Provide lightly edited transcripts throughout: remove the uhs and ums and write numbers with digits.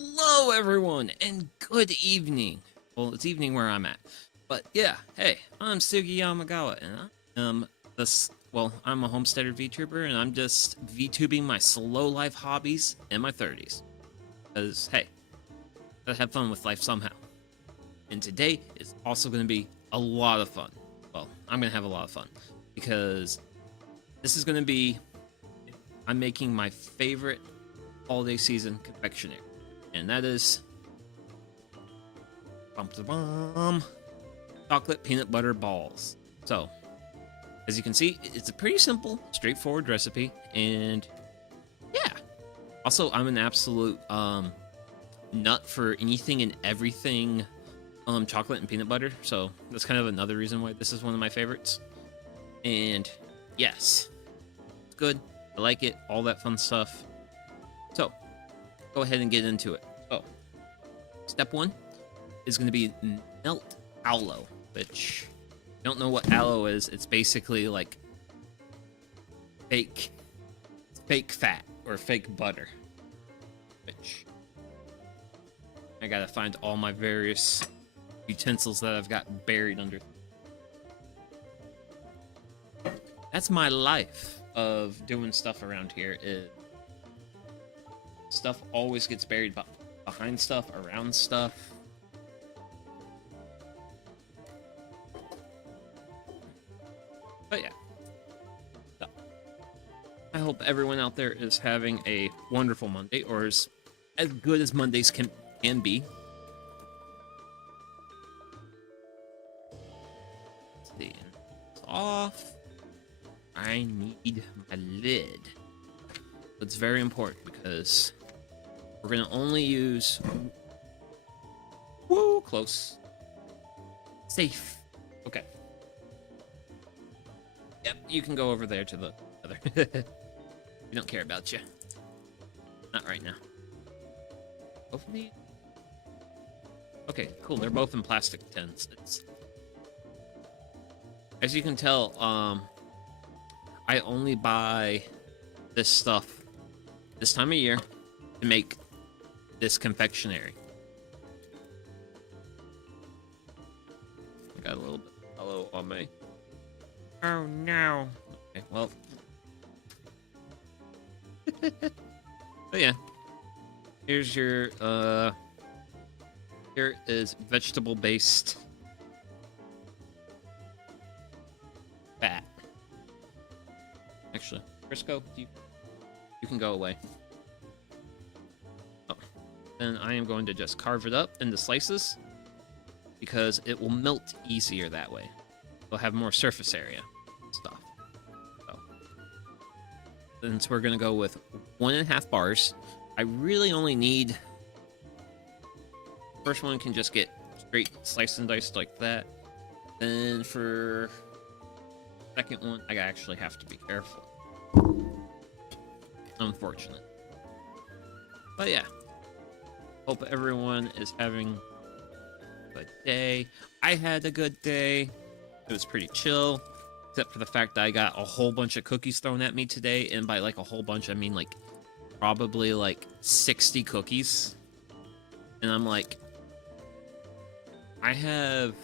Hello, everyone, and good evening. Well, it's evening where I'm at. But yeah, hey, I'm Sugi Yamagawa, and I'm a homesteader VTuber, and I'm just VTubing my slow life hobbies in my 30s. Because, hey, gotta have fun with life somehow. And today is also going to be a lot of fun. Well, I'm going to have a lot of fun. Because this is going to be... I'm making my favorite holiday season confectionery. And that is... chocolate peanut butter balls. So, as you can see, it's a pretty simple, straightforward recipe. And, yeah. Also, I'm an absolute nut for anything and everything chocolate and peanut butter, so that's kind of another reason why this is one of my favorites. And yes, it's good. I like it, all that fun stuff. So, go ahead and get into it. So, step one is going to be melt aloe, which, if you don't know what aloe is, it's basically like fake fat or fake butter. Which I gotta find all my various utensils that I've got buried under. That's my life of doing stuff around here. Stuff always gets buried behind stuff, around stuff. But yeah. So, I hope everyone out there is having a wonderful Monday, or as good as Mondays can be. It's off. I need my lid. It's very important because we're gonna only use... Woo, close. Safe. Okay. Yep, you can go over there to the other. We don't care about you. Not right now. Hopefully. Okay, cool. They're both in plastic tins. As you can tell, I only buy this stuff this time of year to make this confectionery. I got a little bit of yellow on me. Oh no. Okay, well. But yeah. Here's your, here is vegetable-based fat. Actually, Crisco, you can go away. Oh. Then I am going to just carve it up into slices because it will melt easier that way. It'll have more surface area stuff. So, since we're going to go with 1.5 bars, I really only need... First one can just get straight sliced and diced like that. Then for second one, I actually have to be careful. Unfortunate. But yeah. Hope everyone is having a good day. I had a good day. It was pretty chill. Except for the fact that I got a whole bunch of cookies thrown at me today. And by like a whole bunch, I mean like probably like 60 cookies. And I'm like, I have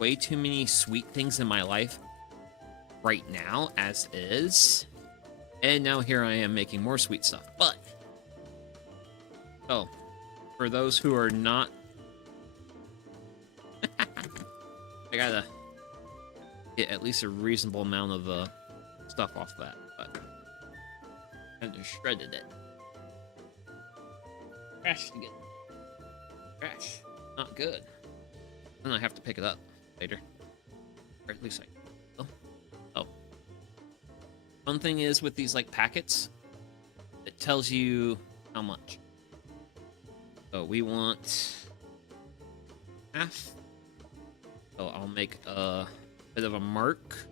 way too many sweet things in my life right now as is. And now here I am making more sweet stuff. But, so, for those who are not... I gotta get at least a reasonable amount of the stuff off that. But I just shredded it. Trash again. Trash. Not good. Then I have to pick it up later. Or at least I... Oh. One thing is with these, like, packets, it tells you how much. So we want half. So I'll make a bit of a mark.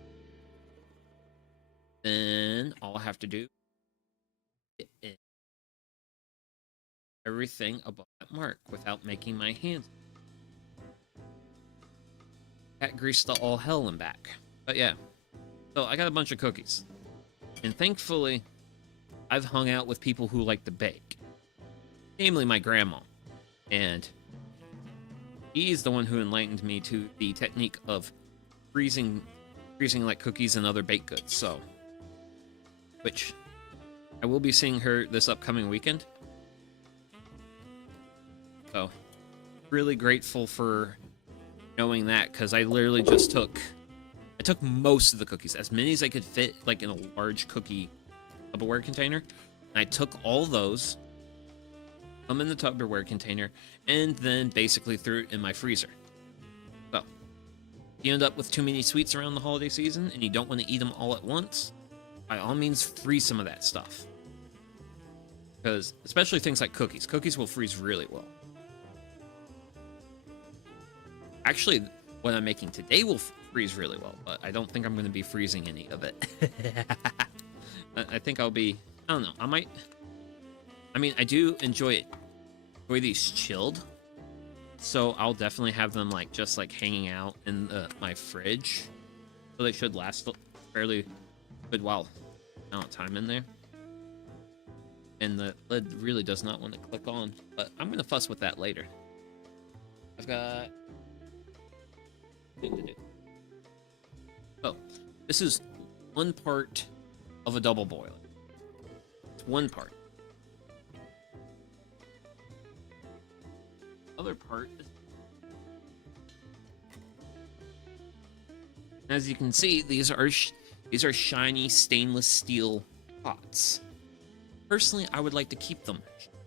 Then all I have to do is get everything above that mark without making my hands. Cat grease to all hell and back. But yeah. So I got a bunch of cookies. And thankfully, I've hung out with people who like to bake. namely my grandma. And he's the one who enlightened me to the technique of freezing like cookies and other baked goods. So, which I will be seeing her this upcoming weekend. So, really grateful for knowing that, because I literally just took most of the cookies, as many as I could fit, like in a large cookie Tupperware container. And I took all those, them in the Tupperware container, and then basically threw it in my freezer. So, if you end up with too many sweets around the holiday season and you don't want to eat them all at once, by all means freeze some of that stuff. Because, especially things like cookies. Cookies will freeze really well. Actually, what I'm making today will freeze really well, but I don't think I'm going to be freezing any of it. I think I'll be... I don't know. I might... I mean, I do enjoy these chilled, so I'll definitely have them like just like hanging out in my fridge, so they should last fairly good while amount of time in there. And the lid really does not want to click on, but I'm gonna fuss with that later. I've got thing to do. So this is one part of a double boiler. It's one part. Other part, as you can see, these are shiny stainless steel pots. Personally, I would like to keep them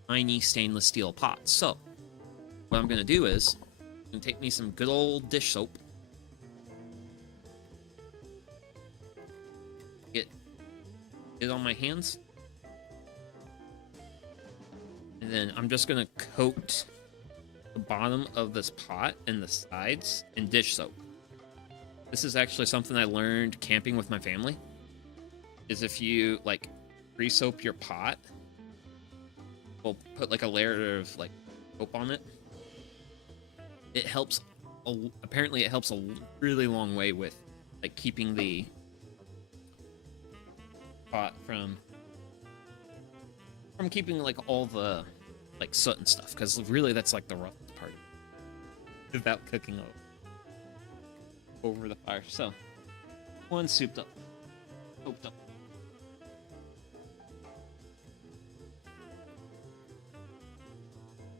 shiny stainless steel pots. So what I'm gonna do is I'm gonna take me some good old dish soap, get it on my hands, and then I'm just gonna coat the bottom of this pot and the sides in dish soap. This is actually something I learned camping with my family, is if you like pre-soap your pot, we'll put like a layer of like soap on it. It helps, apparently it helps a really long way with like keeping the pot from keeping like all the like soot and stuff, because really that's like the rough part without cooking over the fire. So one souped up.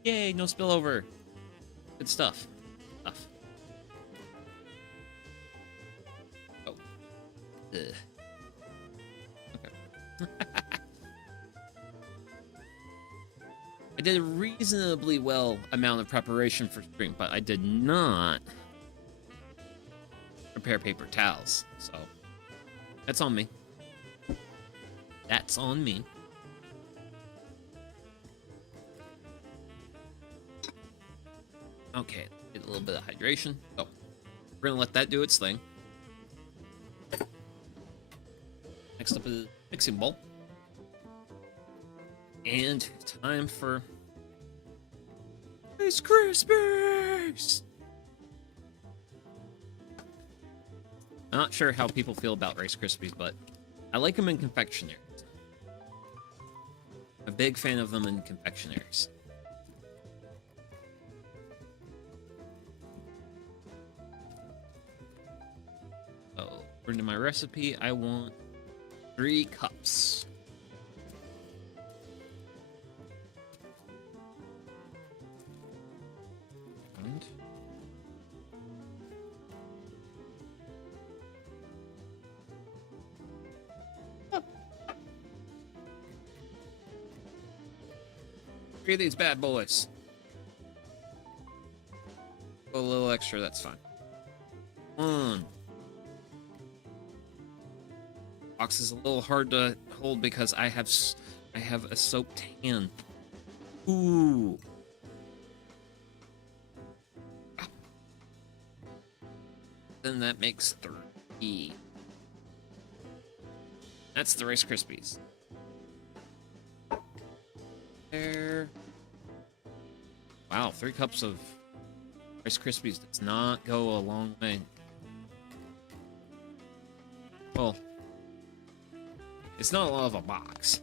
Yay, no spillover. Good stuff. Oh. Ugh. Okay. I did a reasonably well amount of preparation for stream, but I did not prepare paper towels, so that's on me. That's on me. Okay, get a little bit of hydration. So we're gonna let that do its thing. Next up is mixing bowl. And time for Rice Krispies! I'm not sure how people feel about Rice Krispies, but I like them in confectionaries. I'm a big fan of them in confectionaries. So, according to my recipe, I want 3 cups. And three of these bad boys. A little extra, that's fine. One. Box is a little hard to hold because I have a soaked hand. Ooh. Then that makes 3. That's the Rice Krispies. There. Wow, 3 cups of Rice Krispies does not go a long way. Well, it's not a lot of a box.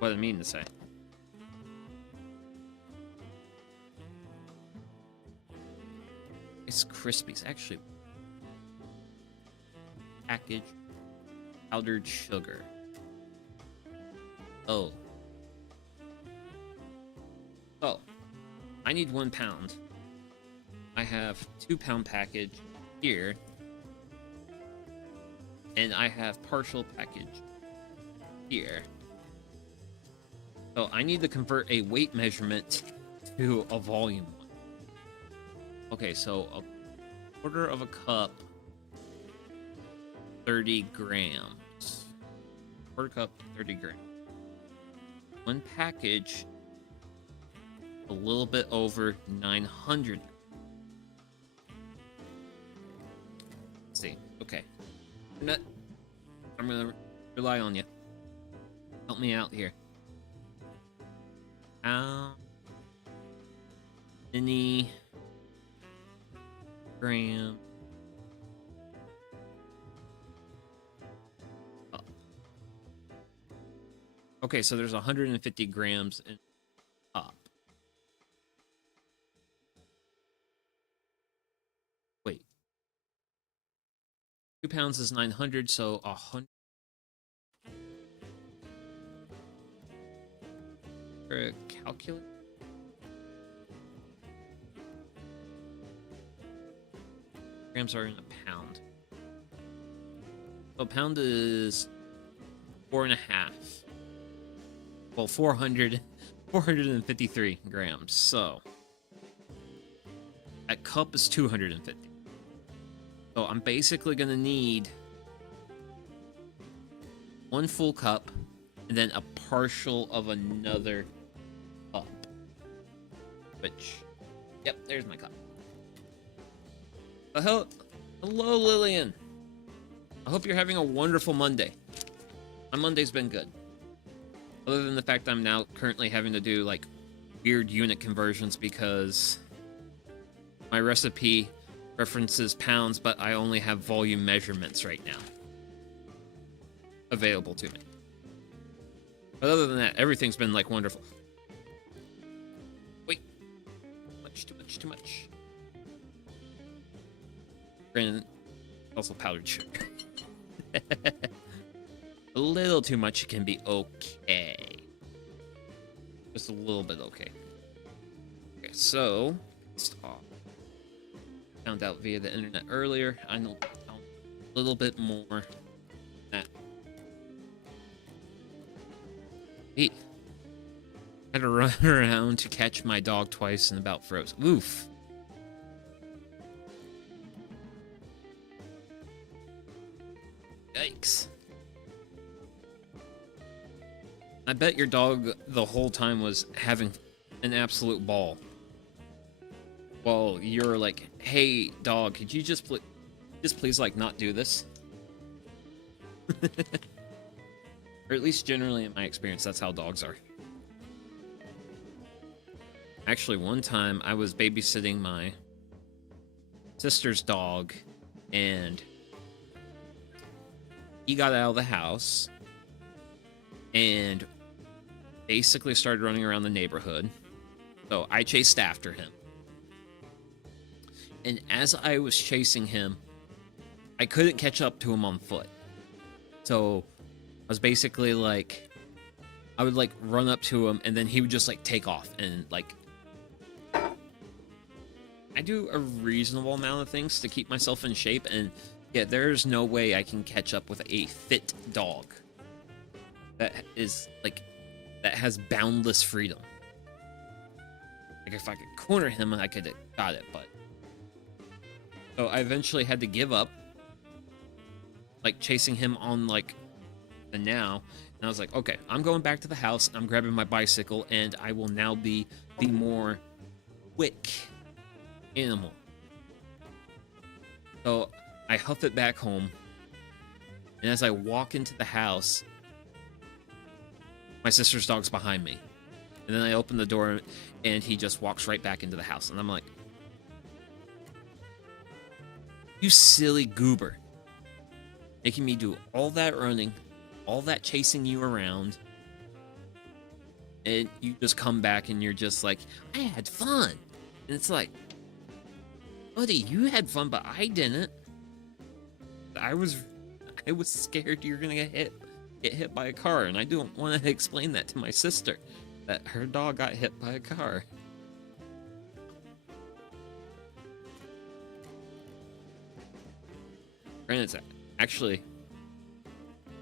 What I mean to say. It's Krispies, actually. Packaged powdered sugar. Oh. Oh. I need 1 pound. I have 2 pound package here. And I have partial package here. So I need to convert a weight measurement to a volume one. Okay, so a quarter of a cup, 30 grams. Quarter cup, 30 grams. 1 package, a little bit over 900. Let's see. Okay. I'm gonna rely on you. Help me out here. How many grams? Oh. Okay, so there's 150 grams in up. Wait. 2 pounds is 900, so 100. Calculate. Grams are in a pound. So a pound is 4.5. Well, 453 grams. So a cup is 250. So I'm basically gonna need 1 full cup and then a partial of another cup. Which, yep, there's my cup. Hello, Lillian. I hope you're having a wonderful Monday. My Monday's been good. Other than the fact I'm now currently having to do, like, weird unit conversions because my recipe references pounds, but I only have volume measurements right now available to me. But other than that, everything's been, like, wonderful. Wait. Too much. Granted, also powdered sugar. A little too much can be okay. Just a little bit okay. Okay, so stop. Found out via the internet earlier. I know a little bit more. That. Hey, had to run around to catch my dog twice and about froze. Oof. Yikes. I bet your dog the whole time was having an absolute ball. Well, you're like, hey, dog, could you just please, like, not do this? Or at least generally in my experience, that's how dogs are. Actually, one time I was babysitting my sister's dog, and he got out of the house and basically started running around the neighborhood. So I chased after him. And as I was chasing him, I couldn't catch up to him on foot. So I was basically like, I would like run up to him and then he would just like take off and like, I do a reasonable amount of things to keep myself in shape, and yeah, there's no way I can catch up with a fit dog that is like, that has boundless freedom. Like if I could corner him, I could have got it, but so I eventually had to give up, like chasing him on like the now, and I was like, okay, I'm going back to the house. I'm grabbing my bicycle, and I will now be the more quick animal. So I huff it back home, and as I walk into the house, my sister's dog's behind me. And then I open the door, and he just walks right back into the house. And I'm like, you silly goober. Making me do all that running, all that chasing you around, and you just come back and you're just like, I had fun. And it's like, Buddy, you had fun, but I didn't. I was scared you're gonna get hit by a car, and I don't want to explain that to my sister, that her dog got hit by a car. Granted, actually,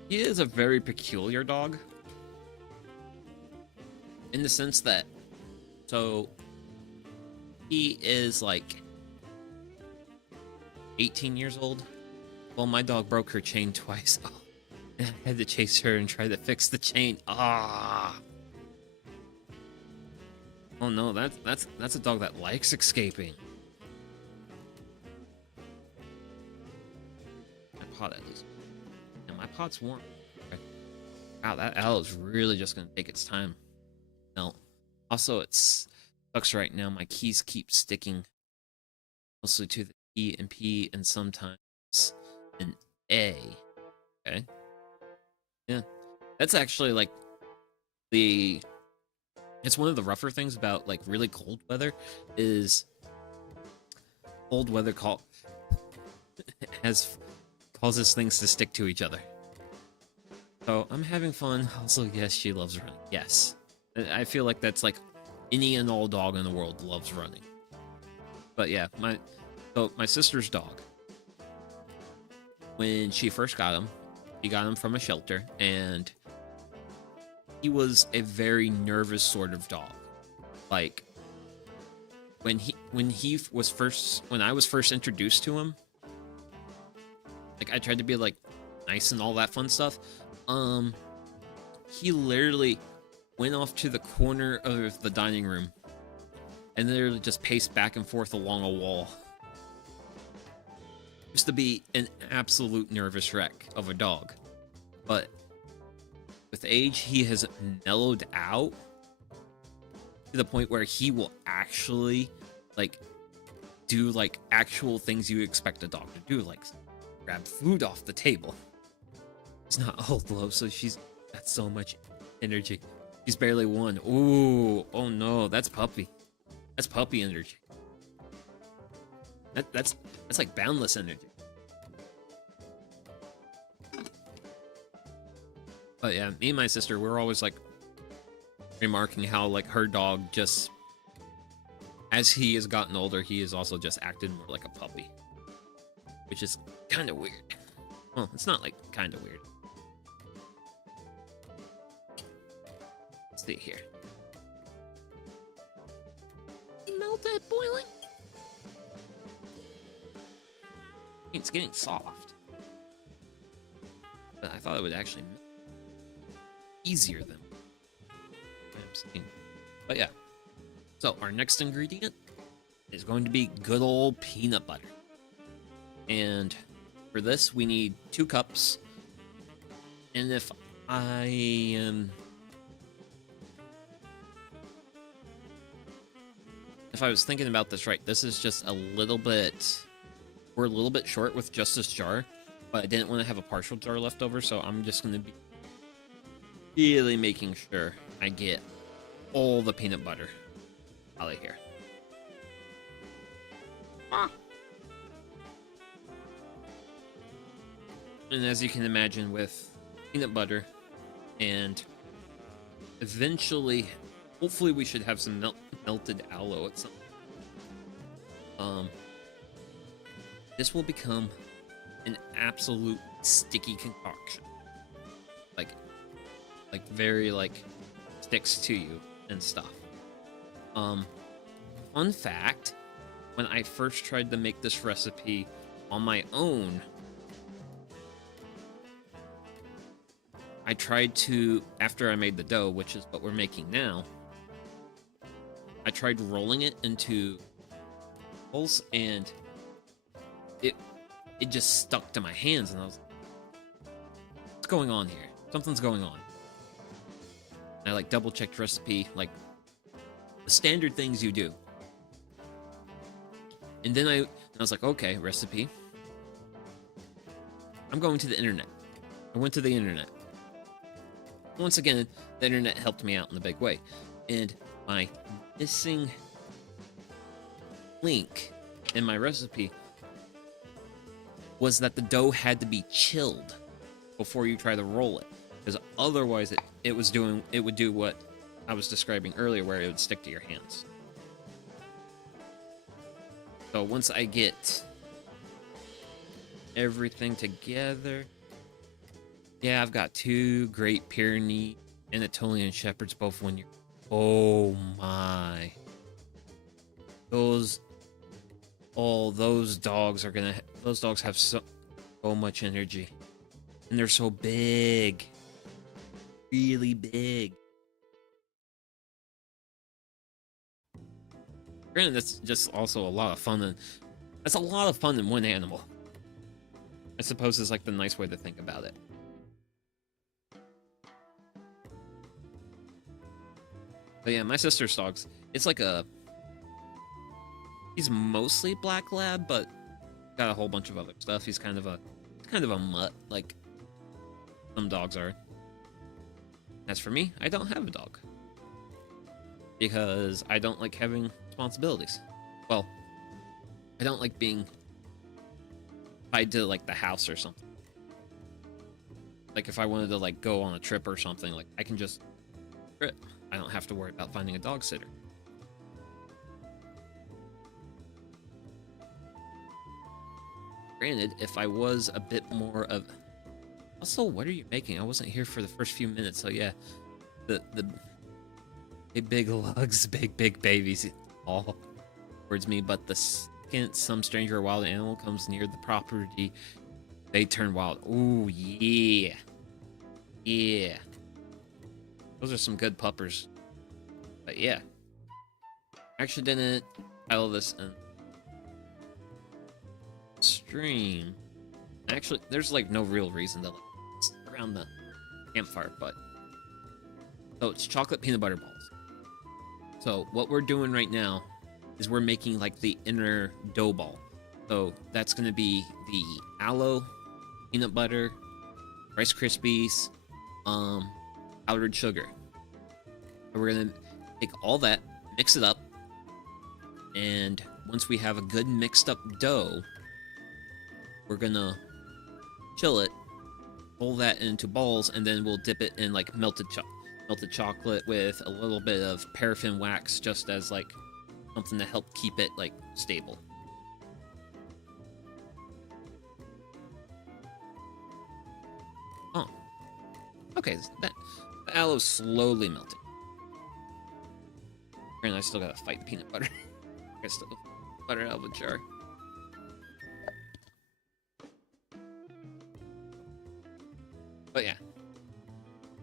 he is a very peculiar dog. In the sense that, so, he is like 18 years old. Well, my dog broke her chain twice. Oh, and I had to chase her and try to fix the chain. Ah. Oh no, that's a dog that likes escaping. My pot at least. And my pot's warm. Okay. Wow, that L is really just gonna take its time. No. Also, it sucks right now. My keys keep sticking mostly to the E and P and sometimes an A. Okay. Yeah. That's actually like it's one of the rougher things about like really cold weather is cold weather causes things to stick to each other. So I'm having fun. Also, yes, she loves running. Yes. I feel like that's like any and all dog in the world loves running. But yeah, my sister's dog, when she first got him, she got him from a shelter, and he was a very nervous sort of dog. Like when I was first introduced to him, like I tried to be like nice and all that fun stuff. He literally went off to the corner of the dining room and literally just paced back and forth along a wall. Used to be an absolute nervous wreck of a dog, but with age he has mellowed out to the point where he will actually like do like actual things you expect a dog to do, like grab food off the table. He's not old though, so she's got so much energy. She's barely one. Ooh, oh no, that's puppy. That's puppy energy. That's like boundless energy. But yeah, me and my sister, we're always like remarking how like her dog just, as he has gotten older, he has also just acted more like a puppy, which is kind of weird. Well, it's not like kind of weird. Let's see here. Melted, boiling. It's getting soft, but I thought it would actually melt easier than I'm saying. But yeah, so our next ingredient is going to be good old peanut butter, and for this we need 2 cups. And if I was thinking about this right, this is just a little bit, we're a little bit short with just this jar, but I didn't want to have a partial jar left over, so I'm just going to be really making sure I get all the peanut butter out of here. And as you can imagine, with peanut butter and eventually, hopefully we should have some melted aloe at some this will become an absolute sticky concoction. Like very like sticks to you and stuff. Fun fact, when I first tried to make this recipe on my own, I tried to, after I made the dough, which is what we're making now, I tried rolling it into balls, and it just stuck to my hands, and I was like, what's going on here? Something's going on. And I like double checked recipe, like the standard things you do. And then I was like, okay, recipe. I'm going to the internet. I went to the internet. Once again, the internet helped me out in a big way. And my missing link in my recipe was that the dough had to be chilled before you try to roll it, because otherwise it would do what I was describing earlier, where it would stick to your hands. So once I get everything together, yeah, I've got 2 Great Pyrenees Anatolian Shepherds, both 1 year. Oh my. Those dogs have so much energy. And they're so big. Really big. Granted, that's just also a lot of fun, and that's a lot of fun in one animal. I suppose is like the nice way to think about it. But yeah, my sister's dogs, it's like he's mostly black lab, but got a whole bunch of other stuff. He's kind of a mutt, like some dogs are. As for me, I don't have a dog because I don't like having responsibilities. Well, I don't like being tied to like the house or something. Like if I wanted to like go on a trip or something, like I can just trip. I don't have to worry about finding a dog sitter. Granted, if I was a bit more of... Also, what are you making? I wasn't here for the first few minutes, so yeah. The big lugs, big babies all towards me, but the second some stranger or wild animal comes near the property, they turn wild. Ooh, yeah. Yeah. Those are some good puppers. But yeah. I actually didn't title this in stream. Actually, there's like no real reason to like around the campfire, but so it's chocolate peanut butter balls. So what we're doing right now is we're making like the inner dough ball. So that's gonna be the aloe, peanut butter, Rice Krispies, powdered sugar. And we're gonna take all that, mix it up, and once we have a good mixed up dough, we're gonna chill it, roll that into balls, and then we'll dip it in like melted chocolate with a little bit of paraffin wax, just as like something to help keep it like stable. Oh, okay, the aloe's slowly melting. And I still gotta fight peanut butter. I still butter out of a jar. But yeah,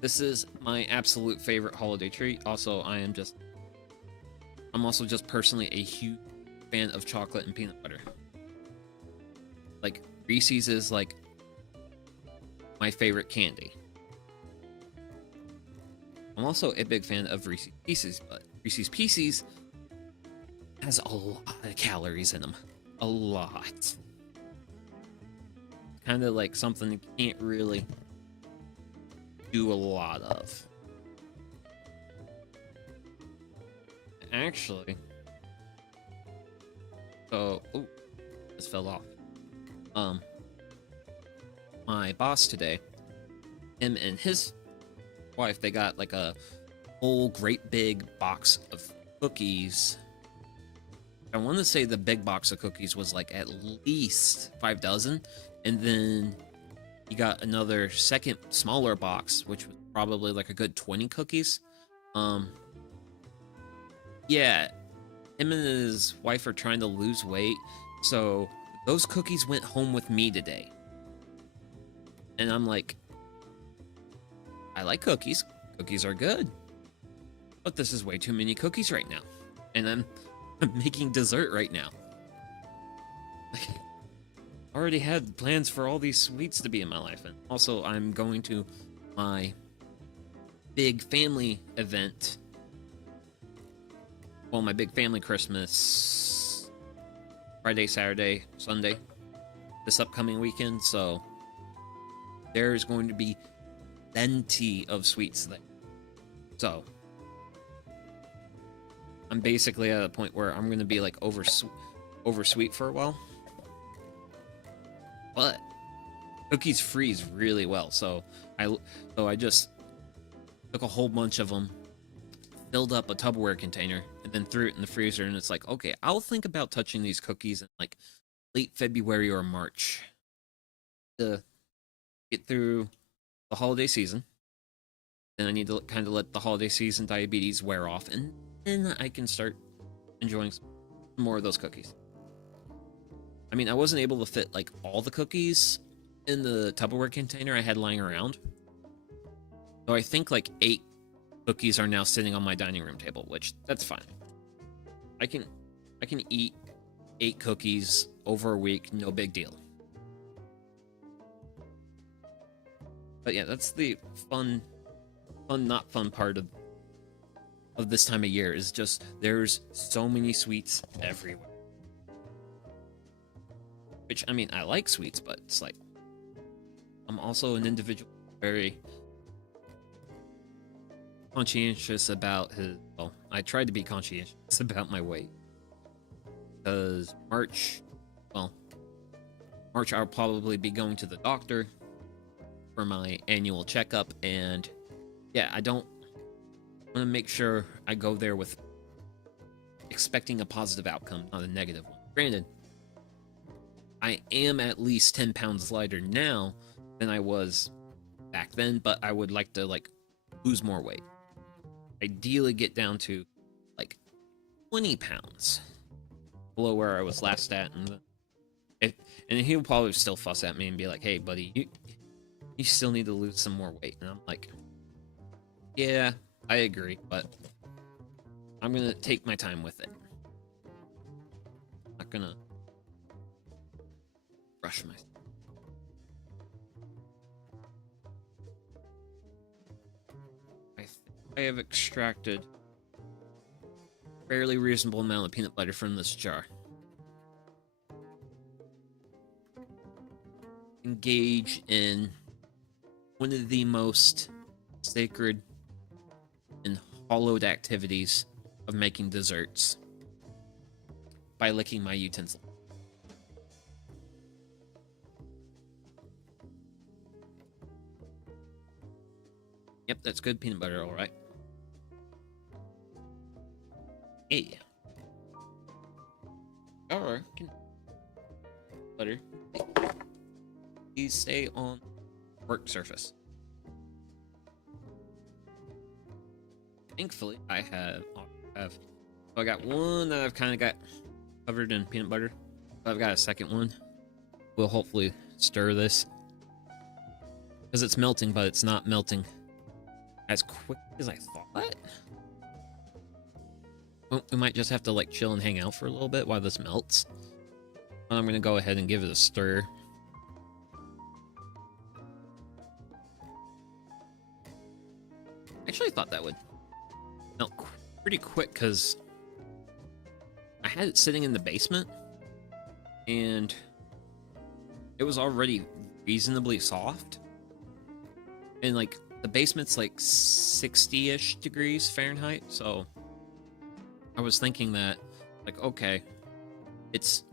this is my absolute favorite holiday treat. Also, I'm also just personally a huge fan of chocolate and peanut butter. Like, Reese's is like my favorite candy. I'm also a big fan of Reese's Pieces, but Reese's Pieces has a lot of calories in them. A lot. Kind of like something you can't really do a lot of. Actually, so, oh, this fell off. My boss today, him and his wife, they got like a whole great big box of cookies. I want to say the big box of cookies was like at least 5 dozen, and then he got another second smaller box, which was probably like a good 20 cookies. Yeah, him and his wife are trying to lose weight, so those cookies went home with me today. And I'm like, I like cookies. Cookies are good. But this is way too many cookies right now. And I'm making dessert right now. Like, I already had plans for all these sweets to be in my life. And also, I'm going to my big family event. Well, my big family Christmas. Friday, Saturday, Sunday. This upcoming weekend. So, there's going to be plenty of sweets there. So, I'm basically at a point where I'm going to be like over sweet for a while. But cookies freeze really well, so I just took a whole bunch of them, filled up a Tupperware container, and then threw it in the freezer. And it's like, okay, I'll think about touching these cookies in like late February or March to get through the holiday season. Then I need to kind of let the holiday season diabetes wear off, and then I can start enjoying some more of those cookies. I mean, I wasn't able to fit like all the cookies in the Tupperware container I had lying around. So I think like 8 cookies are now sitting on my dining room table, which that's fine. I can eat 8 cookies over a week, no big deal. But yeah, that's the fun not fun part of this time of year, is just there's so many sweets everywhere. Which, I mean, I like sweets, but it's like I'm also an individual very conscientious about his, well, I tried to be conscientious about my weight. Because March I'll probably be going to the doctor for my annual checkup, and yeah, I want to make sure I go there with expecting a positive outcome, not a negative one. Granted, I am at least 10 pounds lighter now than I was back then, but I would like to like lose more weight. Ideally get down to like 20 pounds below where I was last at, and he'll probably still fuss at me and be like, "Hey, buddy, you still need to lose some more weight." And I'm like, "Yeah, I agree, but I'm gonna take my time with it. I'm not gonna rush myself." I think I have extracted a fairly reasonable amount of peanut butter from this jar. Engage in one of the most sacred and hollowed activities of making desserts by licking my utensil. Yep, that's good peanut butter, all right. Hey. Or butter. Please stay on work surface. Thankfully, I have. So I got one that I've kind of got covered in peanut butter. I've got a second one. We'll hopefully stir this because it's melting, but it's not melting as quick as I thought. Well, we might just have to like chill and hang out for a little bit while this melts. I'm gonna go ahead and give it a stir. Actually, I thought that would melt pretty quick because I had it sitting in the basement and it was already reasonably soft. And like the basement's like 60-ish degrees Fahrenheit, so I was thinking that, like, okay, it's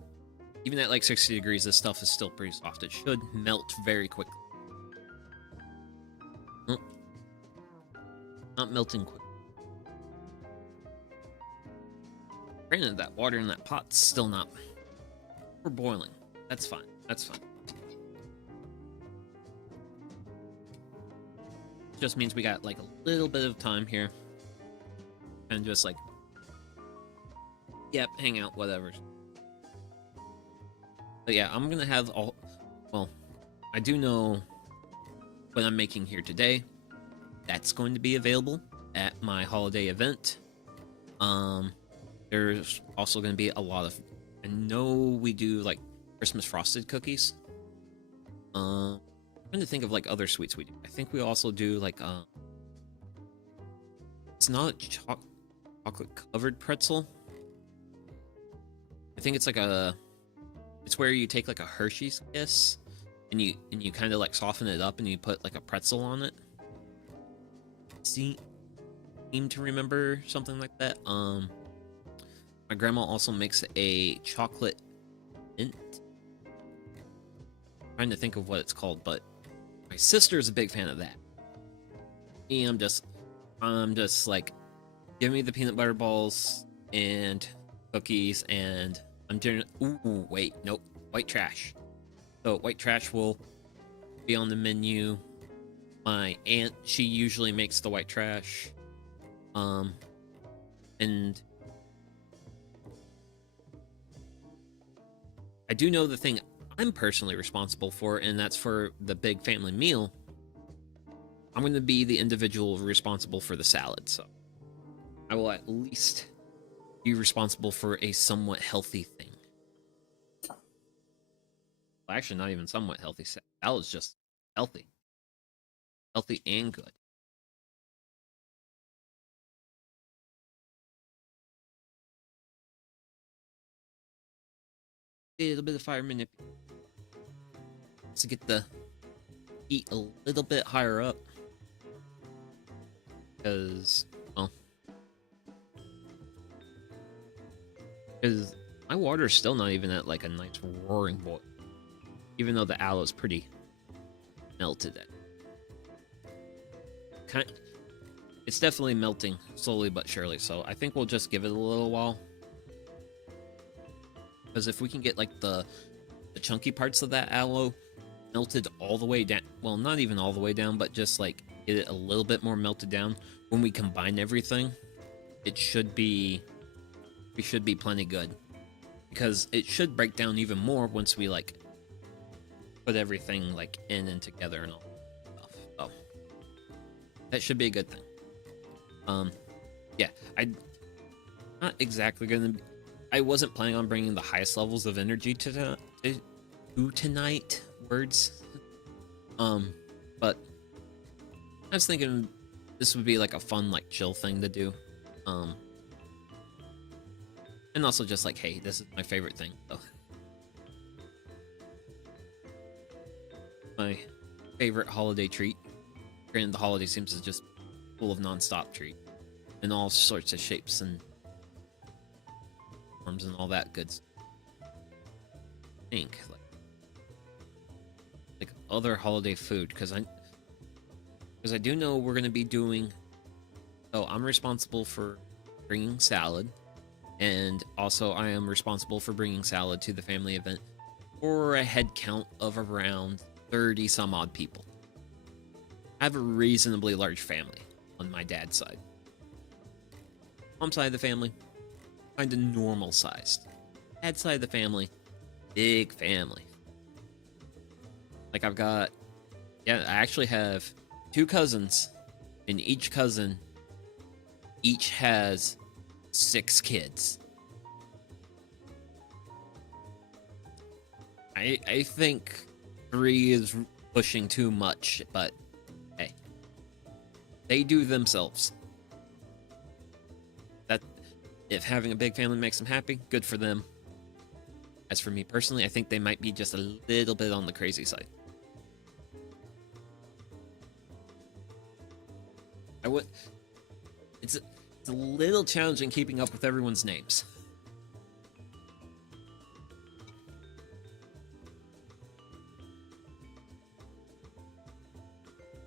even at like 60 degrees, this stuff is still pretty soft. It should melt very quickly. Oh, not melting quick. Granted, that water in that pot's still not. We're boiling. That's fine. That's fine. Just means we got like a little bit of time here. And just like, yep, hang out, whatever. But yeah, I'm gonna have all. Well, I do know what I'm making here today. That's going to be available at my holiday event. There's also going to be a lot of. I know we do like Christmas frosted cookies. I'm trying to think of like other sweets we do. I think we also do like it's not a chocolate covered pretzel. I think it's like it's where you take like a Hershey's Kiss and you kind of like soften it up and you put like a pretzel on it. Seem to remember something like that. My grandma also makes a chocolate mint. I'm trying to think of what it's called, but my sister is a big fan of that. Me, I'm just like, give me the peanut butter balls and cookies, and I'm generally. Ooh, wait, nope, white trash. So white trash will be on the menu. My aunt, she usually makes the white trash. And I do know the thing I'm personally responsible for, and that's for the big family meal. I'm going to be the individual responsible for the salad, so I will at least be responsible for a somewhat healthy thing. Well, actually, not even somewhat healthy. Salad's just healthy. Healthy and good. A little bit of fire manipulation to get the heat a little bit higher up. Because, well, because my water is still not even at like a nice roaring boil, even though the aloe is pretty melted at. It's definitely melting slowly but surely, so I think we'll just give it a little while. Because if we can get like the chunky parts of that aloe melted all the way down, well, not even all the way down, but just like get it a little bit more melted down, when we combine everything, we should be plenty good. Because it should break down even more once we like put everything like in and together and all that stuff. So that should be a good thing. Yeah, I'm not exactly gonna. I wasn't planning on bringing the highest levels of energy to tonight. Words. But I was thinking this would be like a fun, like chill thing to do. And also just like, hey, this is my favorite thing. So. My favorite holiday treat. Granted, the holiday seems to just full of non-stop treat in all sorts of shapes and forms and all that good stuff. I think like other holiday food, because I do know we're gonna be doing. So I'm responsible for bringing salad, and also I am responsible for bringing salad to the family event for a head count of around 30 some odd people. I have a reasonably large family on my dad's side. Mom's side of the family, kind of normal sized. Dad's side of the family, big family. Like I've got, yeah, I actually have 2 cousins, and each cousin each has 6 kids. I think 3 is pushing too much, but hey, they do themselves. That if having a big family makes them happy, good for them. As for me personally, I think they might be just a little bit on the crazy side. It's a little challenging keeping up with everyone's names.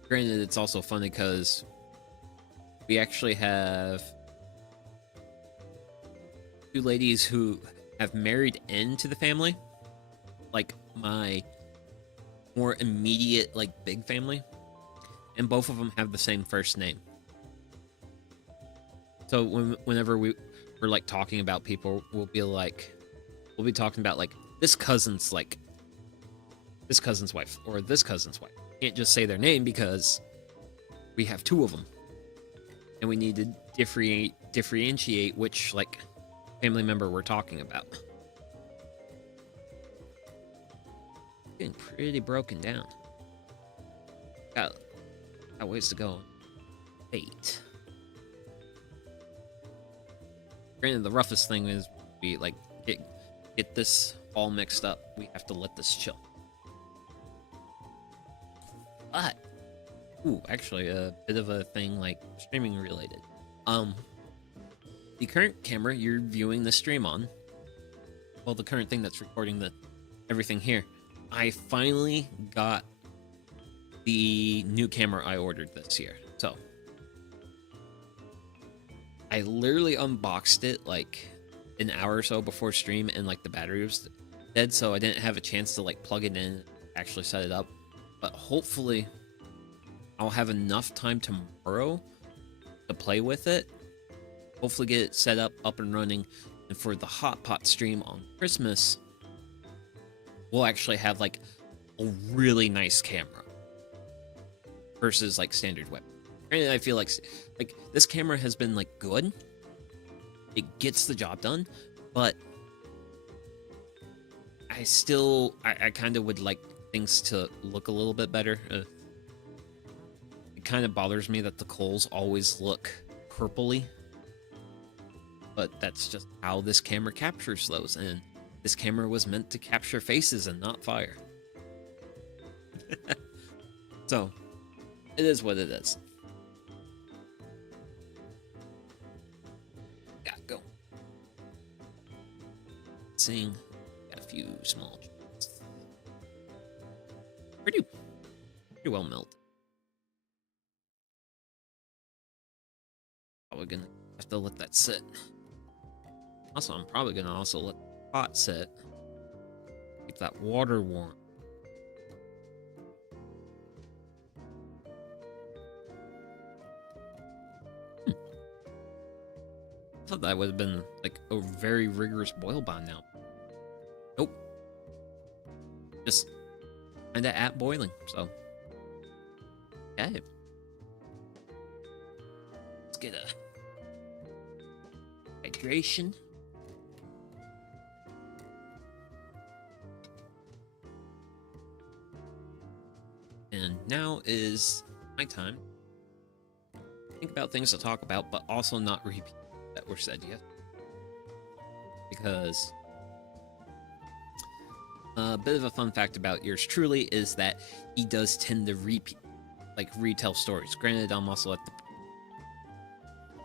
Granted, it's also funny because we actually have 2 ladies who have married into the family, like my more immediate, like big family, and both of them have the same first name. So whenever we're like talking about people, we'll be talking about like this cousin's wife or this cousin's wife. Can't just say their name because we have 2 of them, and we need to differentiate which like family member we're talking about. Getting pretty broken down. Got ways to go. 8. Granted, the roughest thing is we like get this all mixed up. We have to let this chill. But actually, a bit of a thing like streaming related. the current camera you're viewing the stream on, well, the current thing that's recording everything here, I finally got the new camera I ordered this year. So I literally unboxed it like an hour or so before stream, and like the battery was dead, so I didn't have a chance to like plug it in, actually set it up. But hopefully I'll have enough time tomorrow to play with it, hopefully get it set up and running, and for the hot pot stream on Christmas we'll actually have like a really nice camera versus like standard web. Granted, I feel like this camera has been like good, it gets the job done, but I kind of would like things to look a little bit better. It kind of bothers me that the coals always look purpley, but that's just how this camera captures those, and this camera was meant to capture faces and not fire. So it is what it is. Gotta go. Seeing, got a few small chips. Pretty well melted. Probably gonna have to let that sit. Also, I'm probably gonna also let the pot sit. Keep that water warm. I thought that would have been like a very rigorous boil by now. Nope. Just kinda at boiling, so. Okay. Let's get a hydration. And now is my time. Think about things to talk about, but also not repeat that were said yet. Because a bit of a fun fact about yours truly is that he does tend to retell stories. Granted, I'm also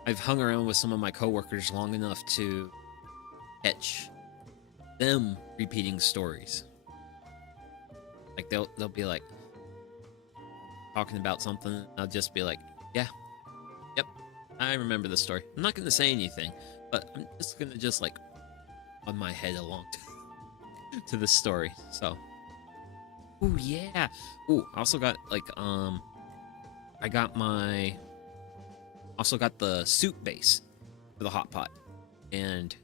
I've hung around with some of my coworkers long enough to catch them repeating stories. Like they'll be like talking about something, I'll just be like, yeah, yep, I remember this story. I'm not gonna say anything, but I'm just gonna like on my head along to this story. So, ooh yeah, ooh, I also got like also got the soup base for the hot pot, and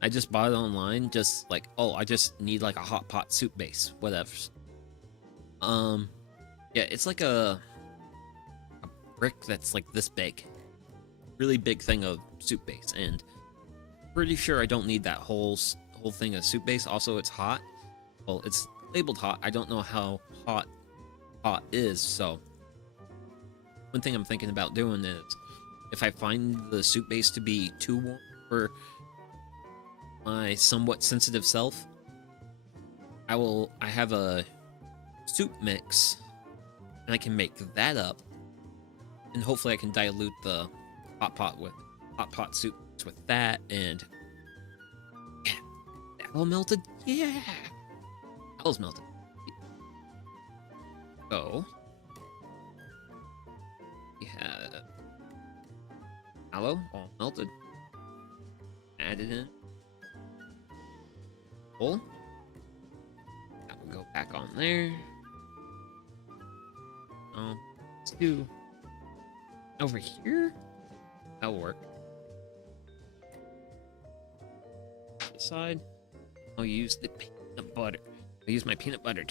I just bought it online, just like, oh, I just need like a hot pot soup base, whatever. Yeah, it's like a brick that's like this big, really big thing of soup base, and pretty sure I don't need that whole thing of soup base. Also, it's hot. Well, it's labeled hot. I don't know how hot is, so one thing I'm thinking about doing is, if I find the soup base to be too warm for my somewhat sensitive self, I have a soup mix, and I can make that up, and hopefully I can dilute the hot pot soup with that, and yeah, that all melted. Yeah, that was melted. So we have aloe all melted. Added in. Full. That will go back on there. Let's do over here. That'll work. This side. I'll use the peanut butter. I'll use my peanut butter.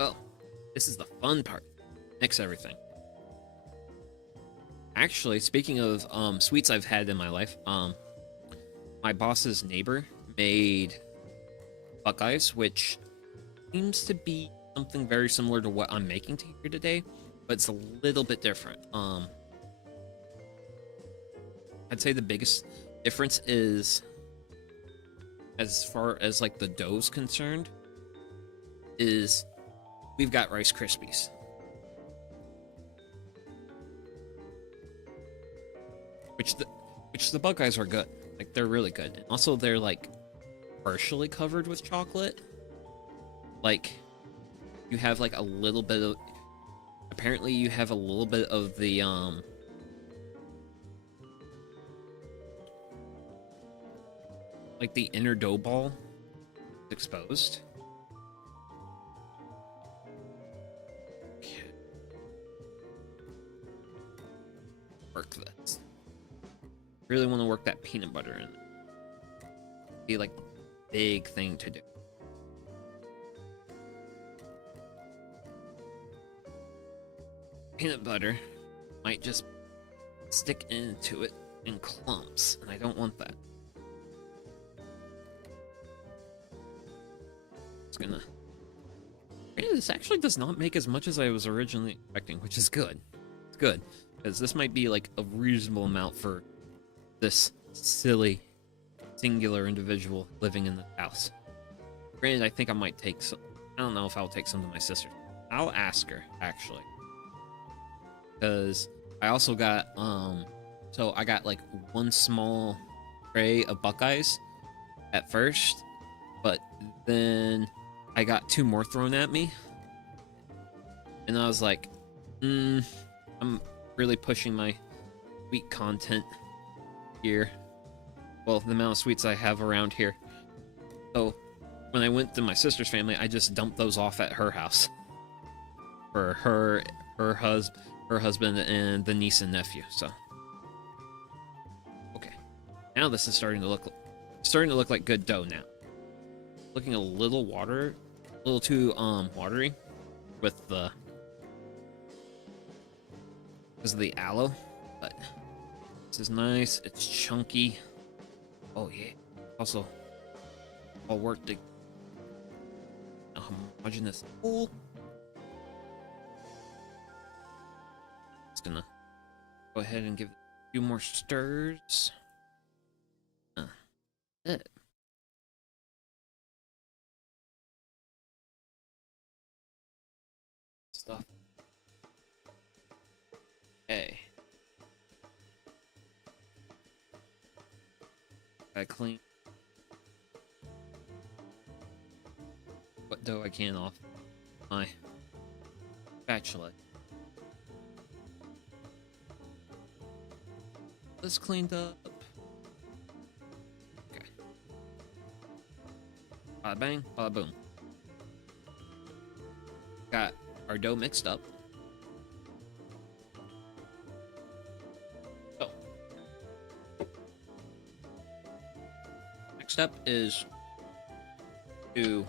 Oh, this is the fun part. Mix everything. Actually, speaking of sweets I've had in my life, my boss's neighbor made Buckeyes, which seems to be something very similar to what I'm making here today, but it's a little bit different. I'd say the biggest difference is, as far as like the dough's concerned, is we've got Rice Krispies. which the bug eyes are good. Like they're really good. And also they're like partially covered with chocolate. Like you have like a little bit of, apparently you have a little bit of the like the inner dough ball exposed. Okay. Work this. Really want to work that peanut butter in. Be like the big thing to do. Peanut butter might just stick into it in clumps, and I don't want that. It's gonna. This actually does not make as much as I was originally expecting, which is good. It's good, because this might be like a reasonable amount for this silly, singular individual living in the house. Granted, I think I might take some. I don't know if I'll take some to my sister. I'll ask her, actually. Because I also got, so I got like one small tray of Buckeyes at first, but then I got 2 more thrown at me. And I was like, I'm really pushing my sweet content here. Well, the amount of sweets I have around here. So when I went to my sister's family, I just dumped those off at her house for her husband and the niece and nephew. So okay, now this is starting to look like good dough now. Looking a little too watery with the because of the aloe, but this is nice. It's chunky. Oh yeah. Also, all work to homogeneous. Cool. Just gonna go ahead and give it a few more stirs. It. Stuff. Okay. I clean what dough I can off my spatula. This cleaned up. Okay. Bada bang, bada boom. Got our dough mixed up. So, next step is I'm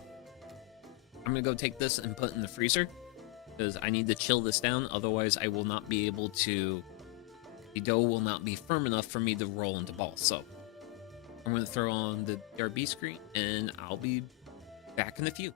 gonna go take this and put it in the freezer because I need to chill this down. Otherwise, I will not be able to. The dough will not be firm enough for me to roll into balls. So I'm gonna throw on the BRB screen, and I'll be back in a few.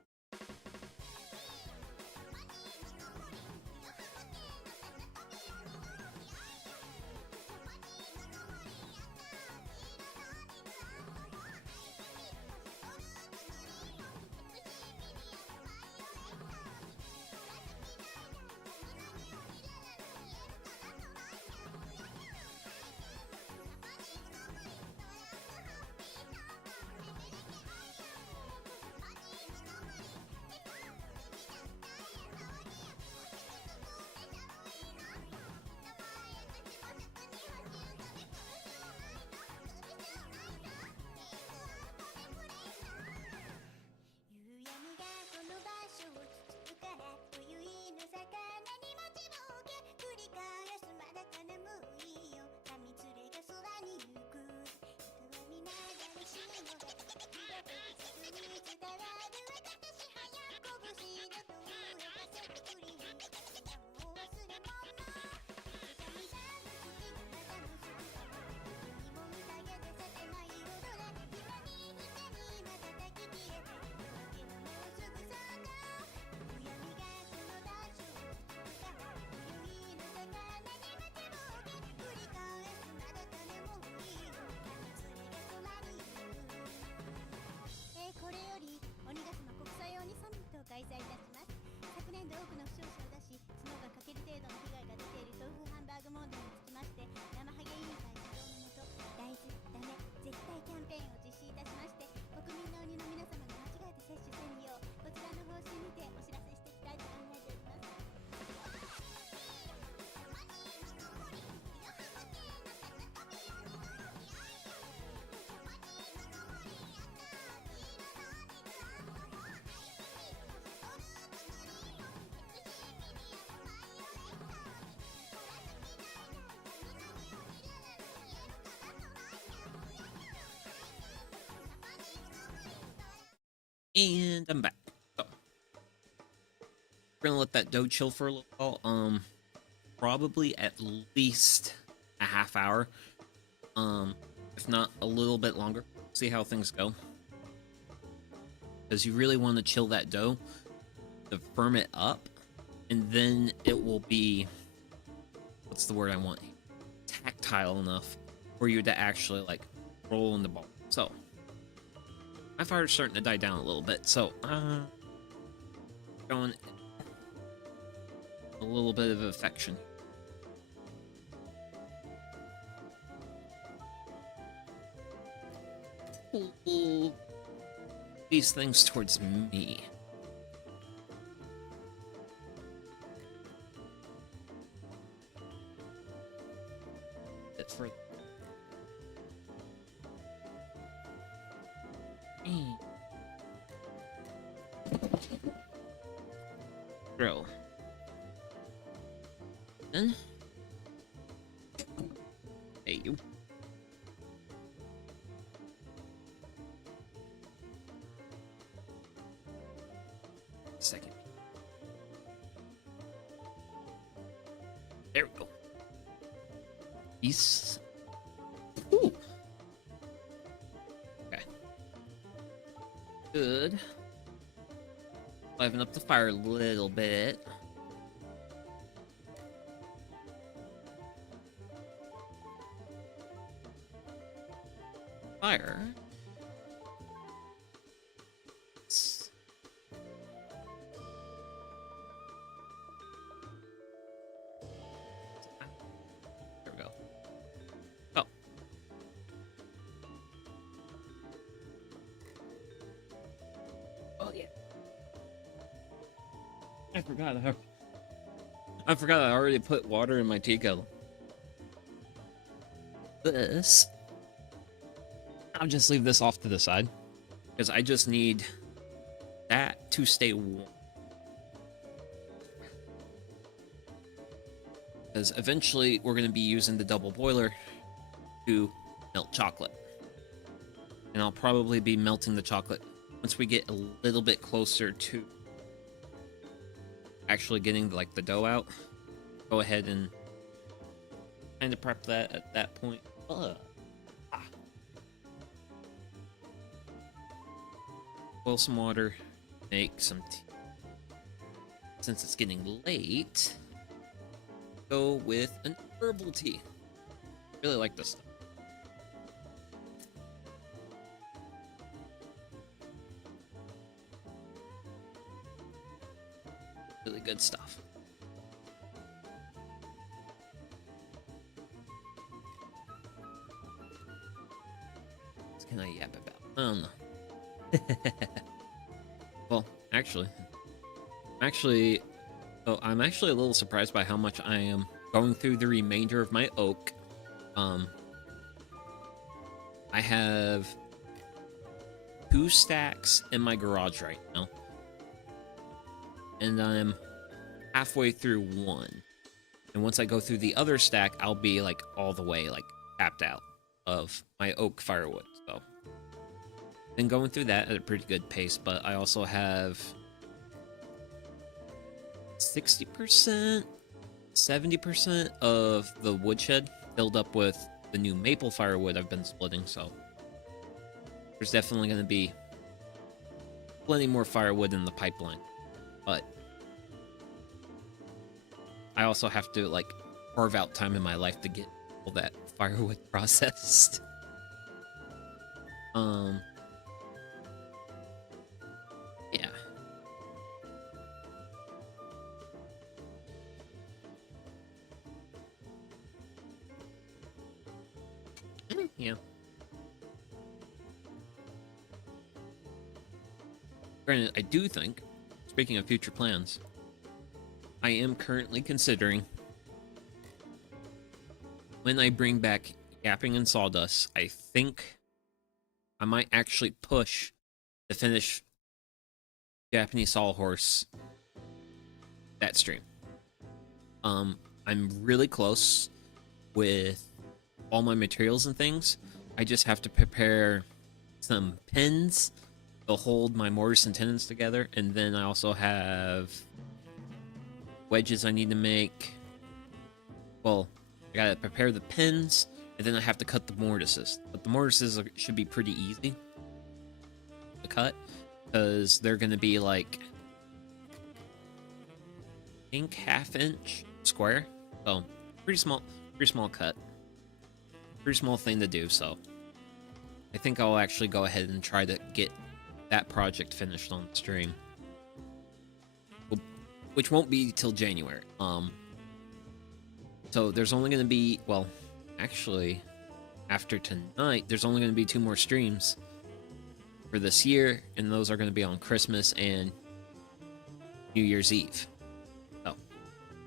And I'm back. So, we're gonna let that dough chill for a little while. Probably at least a half hour. If not a little bit longer. See how things go. Because you really want to chill that dough to firm it up, and then it will be, what's the word I want? Tactile enough for you to actually like roll in the ball. So my fire's starting to die down a little bit, so going a little bit of affection. Pull these things towards me. Bit further. Throw. Then. Hey, you. Second. There we go. Peace. Ooh. Okay. Good. Liven up the fire a little bit. Fire. There we go. Oh. Oh yeah. I forgot I already put water in my tea kettle. This, I'll just leave this off to the side because I just need that to stay warm. Because eventually we're going to be using the double boiler to melt chocolate. And I'll probably be melting the chocolate once we get a little bit closer to actually getting like the dough out. Go ahead and kind of prep that at that point. Boil some water, make some tea. Since it's getting late, go with an herbal tea. Really like this stuff. Really good stuff. What can I yap about? I don't know. Well, I'm actually a little surprised by how much I am going through the remainder of my oak. I have 2 stacks in my garage right now, and I'm halfway through 1. And once I go through the other stack, I'll be like all the way like tapped out of my oak firewood. So been going through that at a pretty good pace, but I also have 60%, 70% of the woodshed filled up with the new maple firewood I've been splitting, so there's definitely going to be plenty more firewood in the pipeline. But I also have to like carve out time in my life to get all that firewood processed. Yeah. Yeah. Granted, I do think, speaking of future plans, I am currently considering when I bring back yapping and sawdust, I think I might actually push to finish Japanese Sawhorse that stream. I'm really close with all my materials and things. I just have to prepare some pins they'll hold my mortise and tenons together, and then I also have wedges I need to make. Well, I gotta prepare the pins, and then I have to cut the mortises. But the mortises should be pretty easy to cut, because they're gonna be like, I think, half-inch square. So pretty small cut. Pretty small thing to do, so I think I'll actually go ahead and try to get that project finished on the stream. Which won't be till January. So there's only going to be, well, actually, after tonight, there's only going to be 2 more streams for this year, and those are going to be on Christmas and New Year's Eve. So,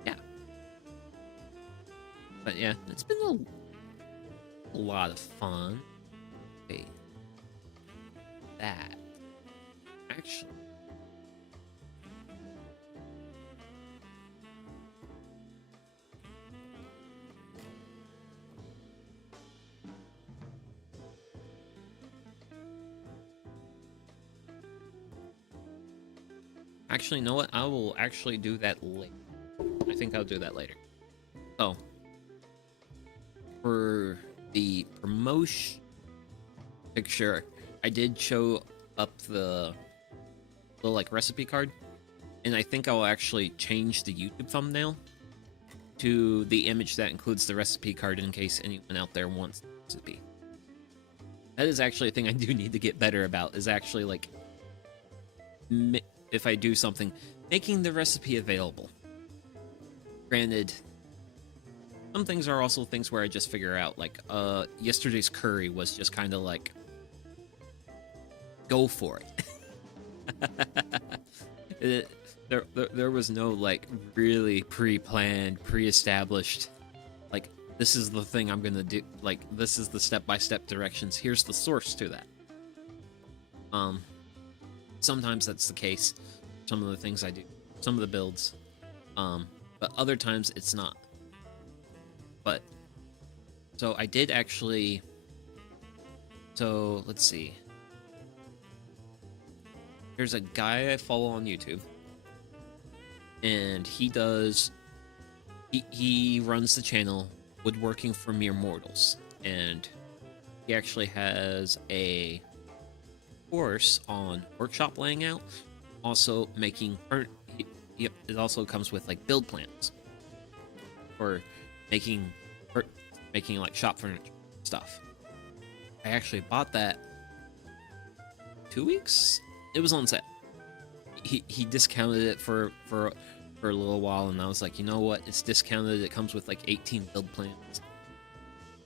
yeah. But yeah, it's been a lot of fun. Okay. That. Actually. Actually, you know what? I will actually do that later. I think I'll do that later. So, for the promotion picture, I did show up the little, like, recipe card. And I think I'll actually change the YouTube thumbnail to the image that includes the recipe card in case anyone out there wants the recipe. That is actually a thing I do need to get better about, is actually, like, if I do something, making the recipe available. Granted, some things are also things where I just figure out, like, yesterday's curry was just kind of like, go for it. There was no, like, really pre-planned, pre-established, like, this is the thing I'm gonna do, like, this is the step-by-step directions, here's the source to that. Sometimes that's the case, some of the things I do, some of the builds, but other times it's not. But, so I did actually, so let's see. There's a guy I follow on YouTube, and he runs the channel Woodworking for Mere Mortals, and he actually has a course on workshop laying out, also making, it also comes with, like, build plans for making like shop furniture stuff. I actually bought that 2 weeks. It was on sale. He discounted it for a little while, and I was like, you know what? It's discounted. It comes with like 18 build plans.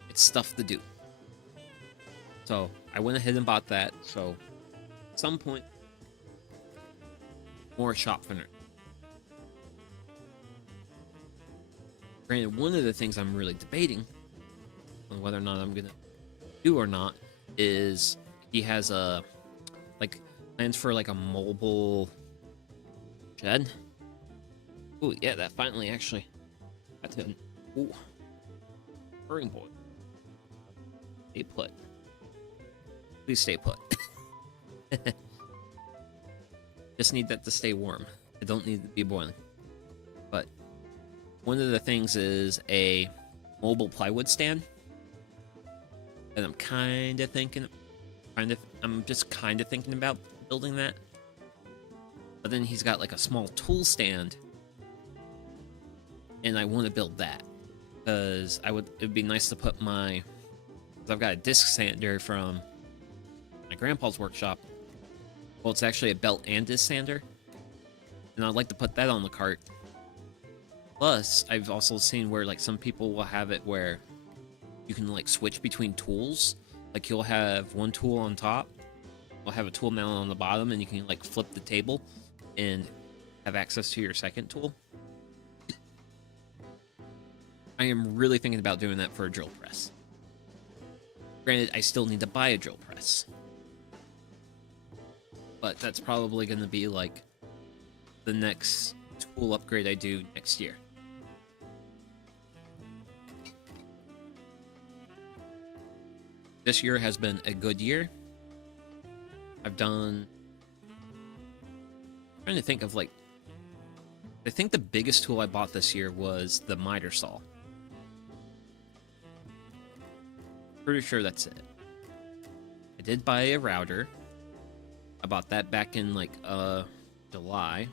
It's stuff to do. So I went ahead and bought that. So at some point, more shop furniture. Granted, one of the things I'm really debating on whether or not I'm gonna do or not is he has a, like, plans for like a mobile shed. Oh yeah, that finally actually got to. Ooh, purring boy. Stay put. Please stay put. Just need that to stay warm. I don't need it to be boiling. But one of the things is a mobile plywood stand. And I'm kind of thinking about building that. But then he's got like a small tool stand. And I want to build that. Because it'd be nice to put because I've got a disc sander from my grandpa's workshop. Well, it's actually a belt and disc sander. And I'd like to put that on the cart. Plus, I've also seen where, like, some people will have it where you can, like, switch between tools. Like, you'll have one tool on top, you'll have a tool mount on the bottom, and you can, like, flip the table and have access to your second tool. I am really thinking about doing that for a drill press. Granted, I still need to buy a drill press. But that's probably going to be, like, the next tool upgrade I do next year. This year has been a good year. I've done trying to think of like, I think the biggest tool I bought this year was the miter saw. Pretty sure that's it. I did buy a router. I bought that back in like July.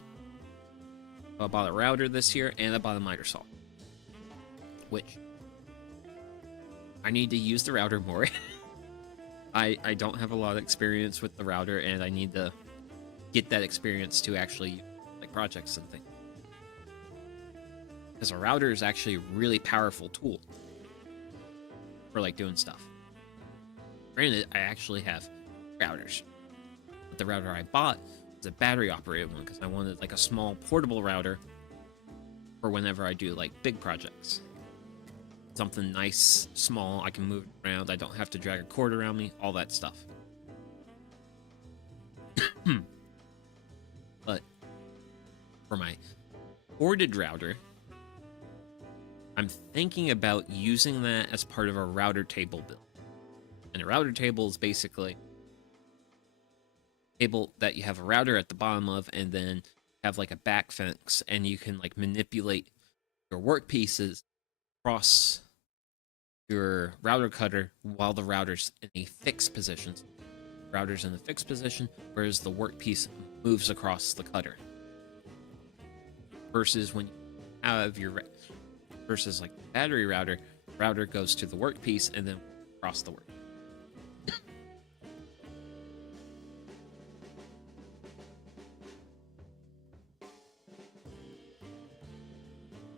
I bought a router this year, and I bought a miter saw, which I need to use the router more. I don't have a lot of experience with the router, and I need to get that experience to actually like projects and things. Because a router is actually a really powerful tool for like doing stuff. Granted, I actually have routers, but the router I bought was a battery operated one because I wanted like a small portable router for whenever I do like big projects. Something nice, small, I can move it around, I don't have to drag a cord around me, all that stuff. But for my boarded router, I'm thinking about using that as part of a router table build. And a router table is basically a table that you have a router at the bottom of, and then have like a back fence, and you can like manipulate your workpieces across your router cutter while the router's in a fixed position. Router's in the fixed position, whereas the workpiece moves across the cutter. Versus when you have your versus like the battery router goes to the workpiece and then across the work.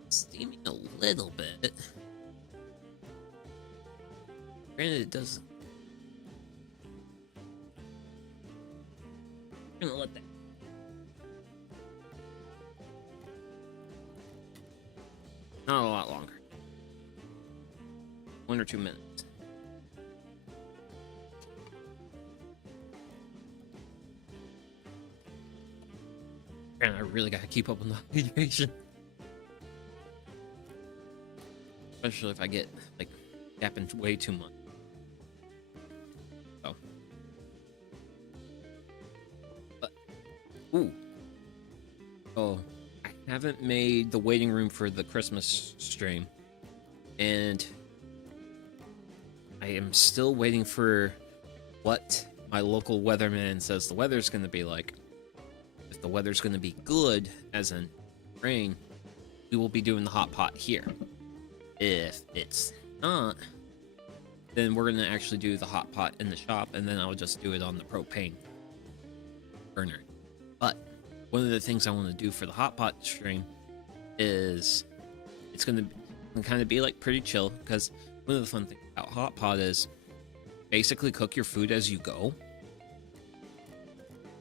Steaming a little bit. Granted, it does. I'm gonna let that. Not a lot longer. 1 or 2 minutes. And I really gotta keep up with the hydration. Especially if I get like yapping way too much. So. But, ooh. Oh, I haven't made the waiting room for the Christmas stream. And I am still waiting for what my local weatherman says the weather's going to be like. If the weather's going to be good, as in rain, we will be doing the hot pot here. If it's not, then we're going to actually do the hot pot in the shop, and then I'll just do it on the propane burner. But one of the things I want to do for the hot pot stream is it's going to kind of be like pretty chill, because one of the fun things about hot pot is basically cook your food as you go.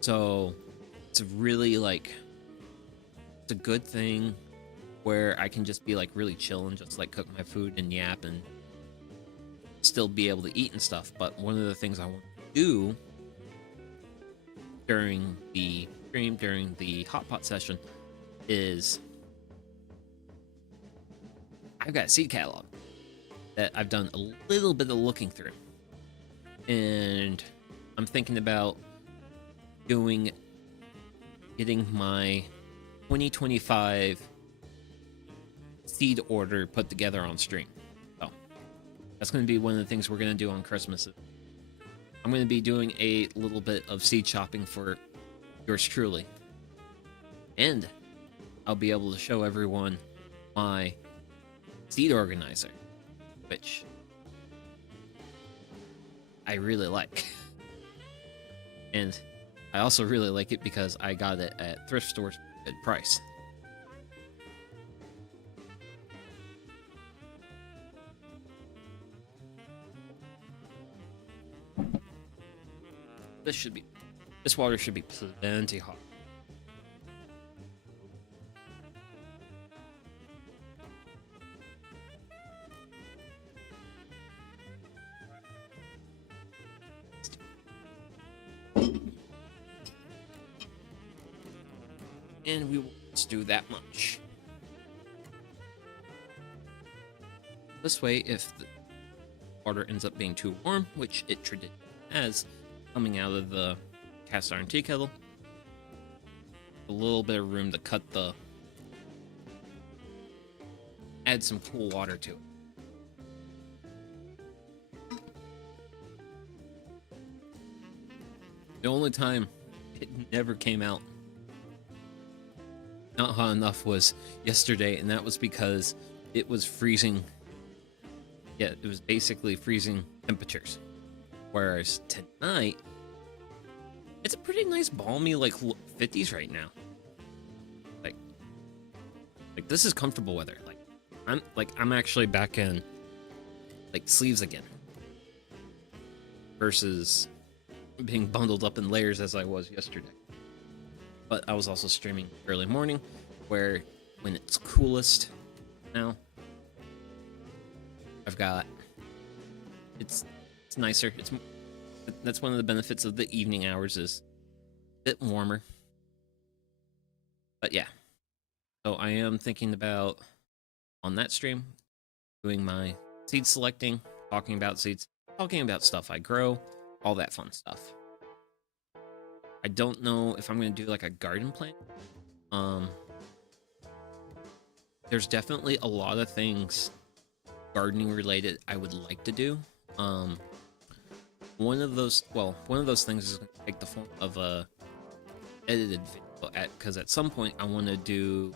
So it's really like, it's a good thing where I can just be like really chill and just like cook my food and yap and still be able to eat and stuff. But one of the things I want to do during the stream, during the hot pot session, is I've got a seed catalog that I've done a little bit of looking through, and I'm thinking about getting my 2025 seed order put together on stream. So that's going to be one of the things we're going to do on Christmas. I'm going to be doing a little bit of seed shopping for yours truly, and I'll be able to show everyone my seed organizer, which I really like. And I also really like it because I got it at thrift stores at a good price. This water should be plenty hot. And we will just do that much. This way, if the water ends up being too warm, which it traditionally has, coming out of the cast iron tea kettle, a little bit of room to add some cool water to it. The only time it never came out not hot enough was yesterday, and that was because it was freezing. Yeah, it was basically freezing temperatures. Whereas tonight, it's a pretty nice balmy, like 50s right now. Like this is comfortable weather. I'm actually back in like sleeves again, versus being bundled up in layers as I was yesterday. But I was also streaming early morning, where when it's coolest now, I've got it's nicer. That's one of the benefits of the evening hours, is a bit warmer. But yeah, so I am thinking about on that stream doing my seed selecting, talking about seeds, talking about stuff I grow, all that fun stuff. I don't know if I'm going to do like a garden plant. There's definitely a lot of things gardening related I would like to do. One of those things is going to take the form of a edited video, because at some point I want to do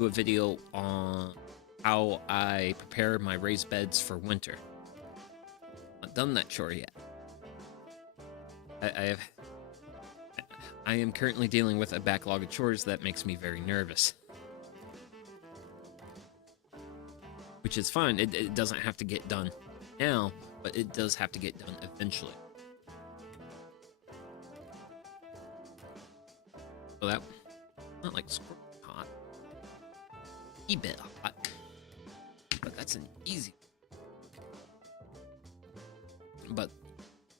a video on how I prepare my raised beds for winter. I've not done that chore yet. I am currently dealing with a backlog of chores that makes me very nervous. Which is fine. It doesn't have to get done now, but it does have to get done eventually. So that, not like hot, a bit hot, but that's an easy. But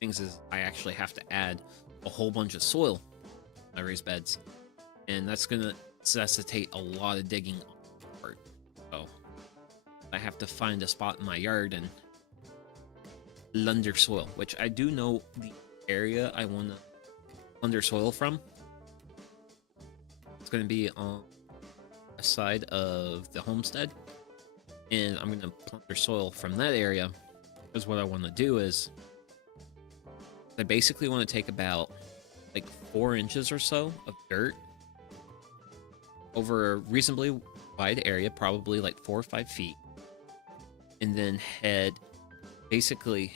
things is, I actually have to add a whole bunch of soil to my raised beds, and that's gonna necessitate a lot of digging on my part. So I have to find a spot in my yard and plunder soil, which I do know the area I want to plunder soil from. It's going to be on a side of the homestead, and I'm going to plunder soil from that area, because what I want to do is I basically want to take about like 4 inches or so of dirt over a reasonably wide area, probably like 4 or 5 feet, and then basically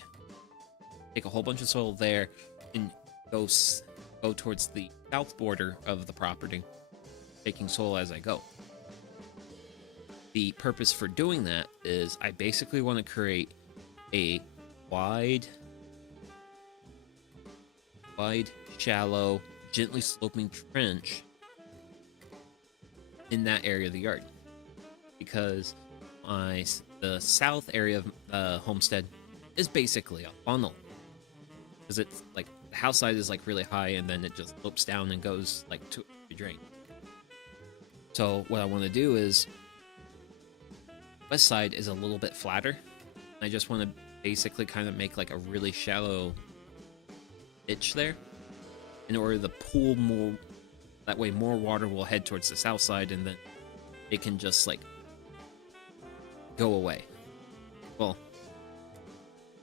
take a whole bunch of soil there and go towards the south border of the property, taking soil as I go. The purpose for doing that is I basically want to create a wide, shallow, gently sloping trench in that area of the yard, because the south area of the homestead is basically a funnel, because it's like the house side is like really high, and then it just slopes down and goes like to a drain. So what I want to do is, west side is a little bit flatter. I just want to basically kind of make like a really shallow ditch there in order to pool more. That way more water will head towards the south side, and then it can just like go away. Well,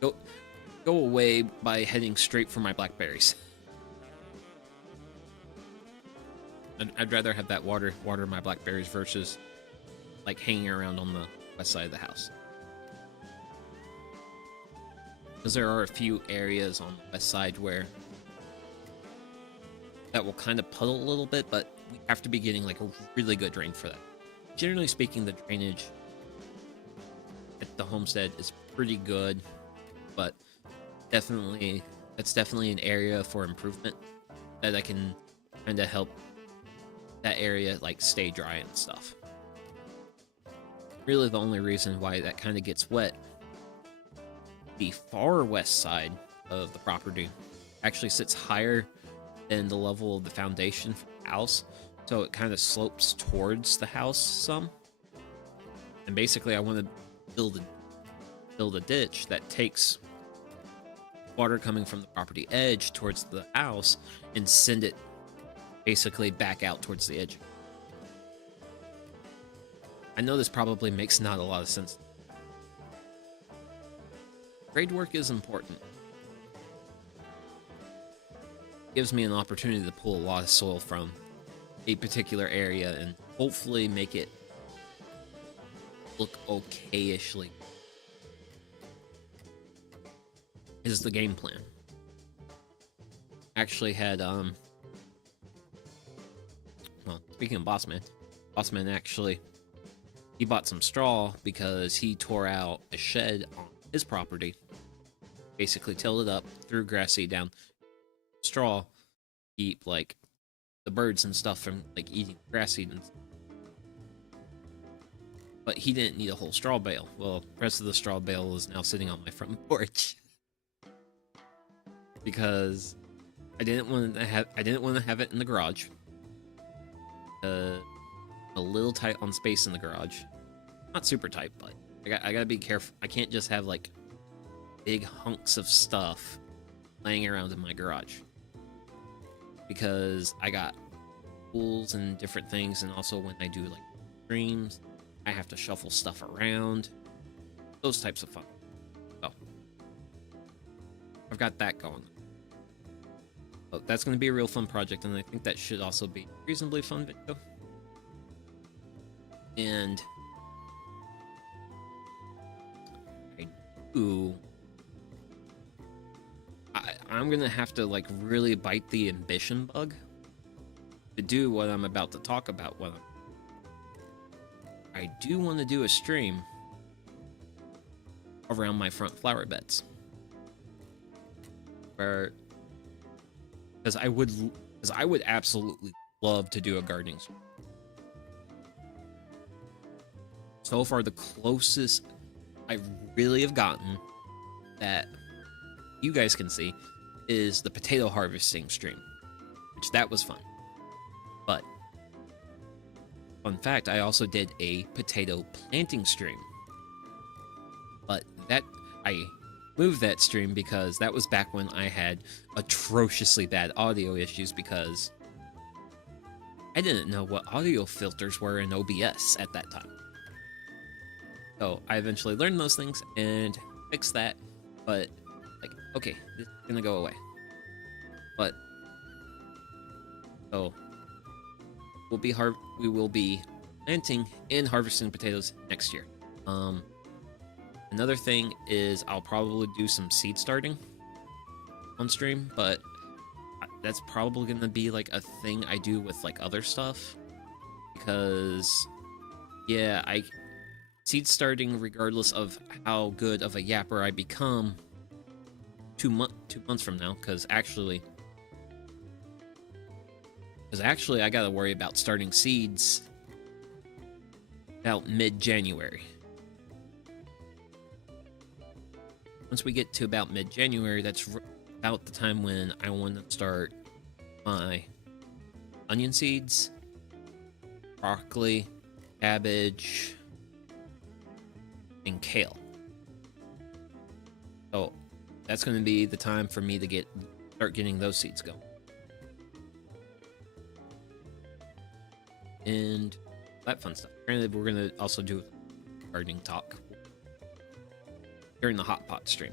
go away by heading straight for my blackberries. I'd rather have that water my blackberries versus like hanging around on the west side of the house. Because there are a few areas on the west side where that will kind of puddle a little bit, but we have to be getting like a really good drain for that. Generally speaking, the drainage at the homestead is pretty good, but that's definitely an area for improvement that I can kind of help that area like stay dry and stuff. Really the only reason why that kind of gets wet, the far west side of the property actually sits higher than the level of the foundation for the house, so it kind of slopes towards the house some. And basically I want to build a ditch that takes water coming from the property edge towards the house and send it basically back out towards the edge. I know this probably makes not a lot of sense. Grade work is important. It gives me an opportunity to pull a lot of soil from a particular area and hopefully make it look okay-ishly. Is the game plan. Actually had, well, speaking of Bossman actually, he bought some straw because he tore out a shed on his property. Basically tilled it up, threw grass seed down, straw, keep, like, the birds and stuff from, like, eating grass seed and stuff. But he didn't need a whole straw bale. Well, the rest of the straw bale is now sitting on my front porch. Because I didn't want to have it in the garage. A little tight on space in the garage. Not super tight, but I gotta be careful. I can't just have like big hunks of stuff laying around in my garage. Because I got tools and different things, and also when I do like streams, I have to shuffle stuff around. Those types of fun. So I've got that going. So that's going to be a real fun project, and I think that should also be a reasonably fun video. And I'm going to have to like really bite the ambition bug to do what I'm about to talk about. I do want to do a stream around my front flower beds, where because I would absolutely love to do a gardening stream. So far, the closest I really have gotten that you guys can see is the potato harvesting stream, which that was fun. But fun fact, I also did a potato planting stream. But that I moved that stream because that was back when I had atrociously bad audio issues because I didn't know what audio filters were in OBS at that time. So I eventually learned those things and fixed that, but like, okay, this is gonna go away. But so we will be planting and harvesting potatoes next year. Another thing is I'll probably do some seed starting on stream, but that's probably gonna be like a thing I do with like other stuff, because yeah, seed starting, regardless of how good of a yapper I become 2 months from now, because actually I gotta worry about starting seeds about mid-January. Once we get to about mid-January, that's about the time when I want to start my onion seeds, broccoli, cabbage, and kale. So that's going to be the time for me to start getting those seeds going. And that fun stuff. Granted, we're going to also do gardening talk during the hot pot stream.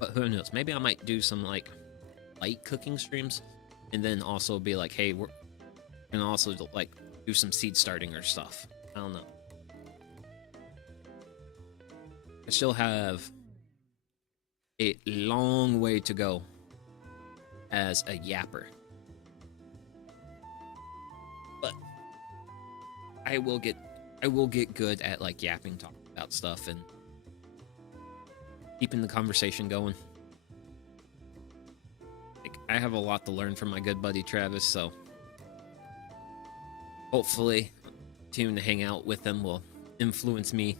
But who knows? Maybe I might do some like light cooking streams, and then also be like, hey, we're gonna also like do some seed starting or stuff. I don't know. I still have a long way to go as a yapper, but I will get good at like yapping, talking about stuff, and keeping the conversation going. Like, I have a lot to learn from my good buddy Travis, so hopefully continuing to hang out with him will influence me.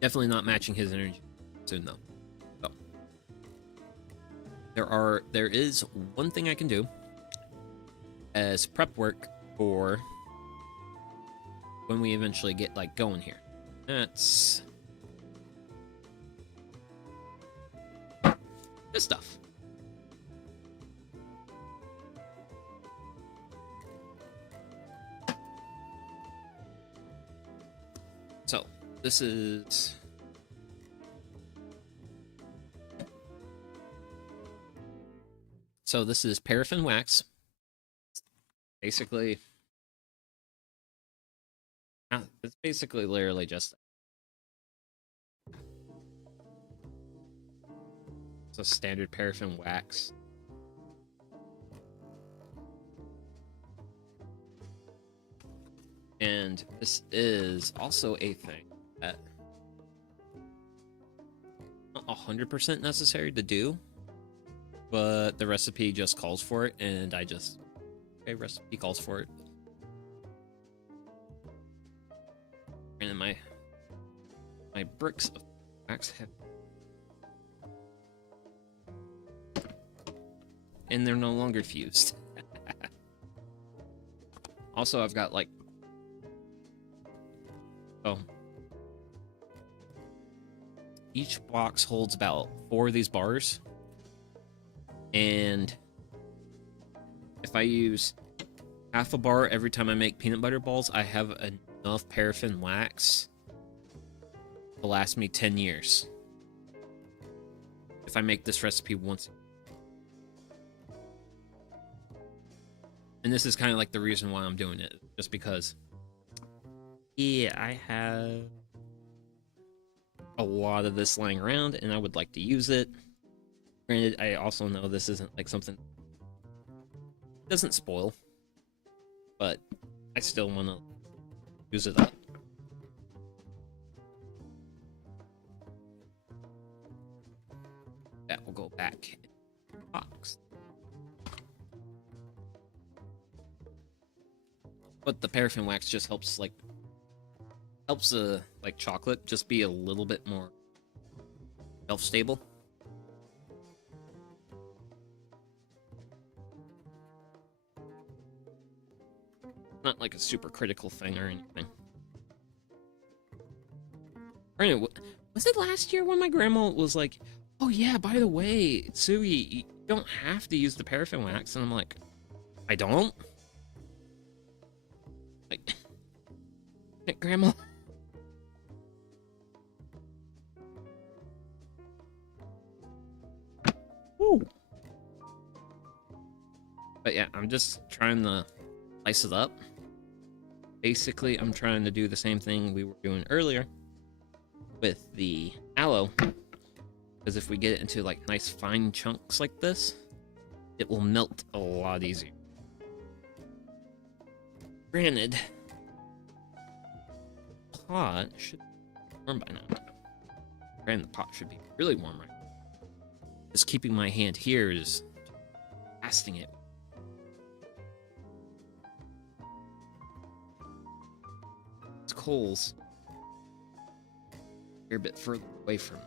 Definitely not matching his energy soon though. So there is one thing I can do as prep work for when we eventually get like going here. That's This stuff. So, this is... So this is paraffin wax. Basically... It's basically literally just... It's a standard paraffin wax. And this is also a thing that not 100% necessary to do, but the recipe just calls for it, and I just, okay, recipe calls for it. And then my bricks of wax have, and they're no longer fused. Also, I've got like, oh, each box holds about 4 of these bars, and if I use half a bar every time I make peanut butter balls, I have enough paraffin wax to last me 10 years if I make this recipe once. And this is kind of like the reason why I'm doing it, just because, yeah, I have a lot of this lying around and I would like to use it. Granted, I also know this isn't like something that doesn't spoil, but I still want to use it up. That will go back in the box. But the paraffin wax just helps like chocolate just be a little bit more shelf-stable. Not like a super critical thing or anything. Granted, was it last year when my grandma was like, "Oh yeah, by the way, Sugi, you don't have to use the paraffin wax," and I'm like, "I don't." Like, Grandma. Woo. But yeah, I'm just trying to slice it up. Basically, I'm trying to do the same thing we were doing earlier with the aloe, because if we get it into like nice fine chunks like this, it will melt a lot easier. Granted, pot should be warm by now. Granted, the pot should be really warm right now. Just keeping my hand here is blasting it. It's coals. You're a bit further away from it.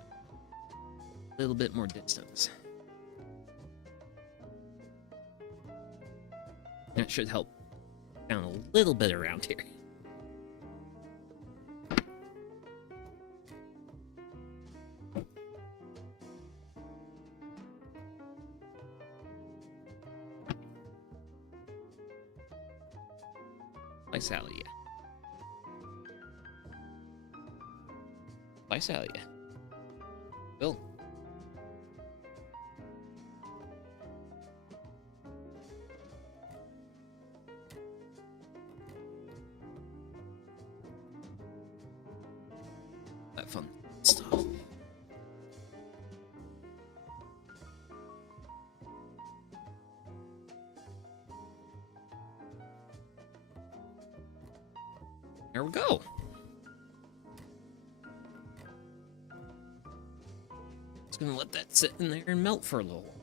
A little bit more distance. That should help down a little bit around here. Visalia. Visalia. Bill. That fun stuff. There we go. Just gonna let that sit in there and melt for a little while.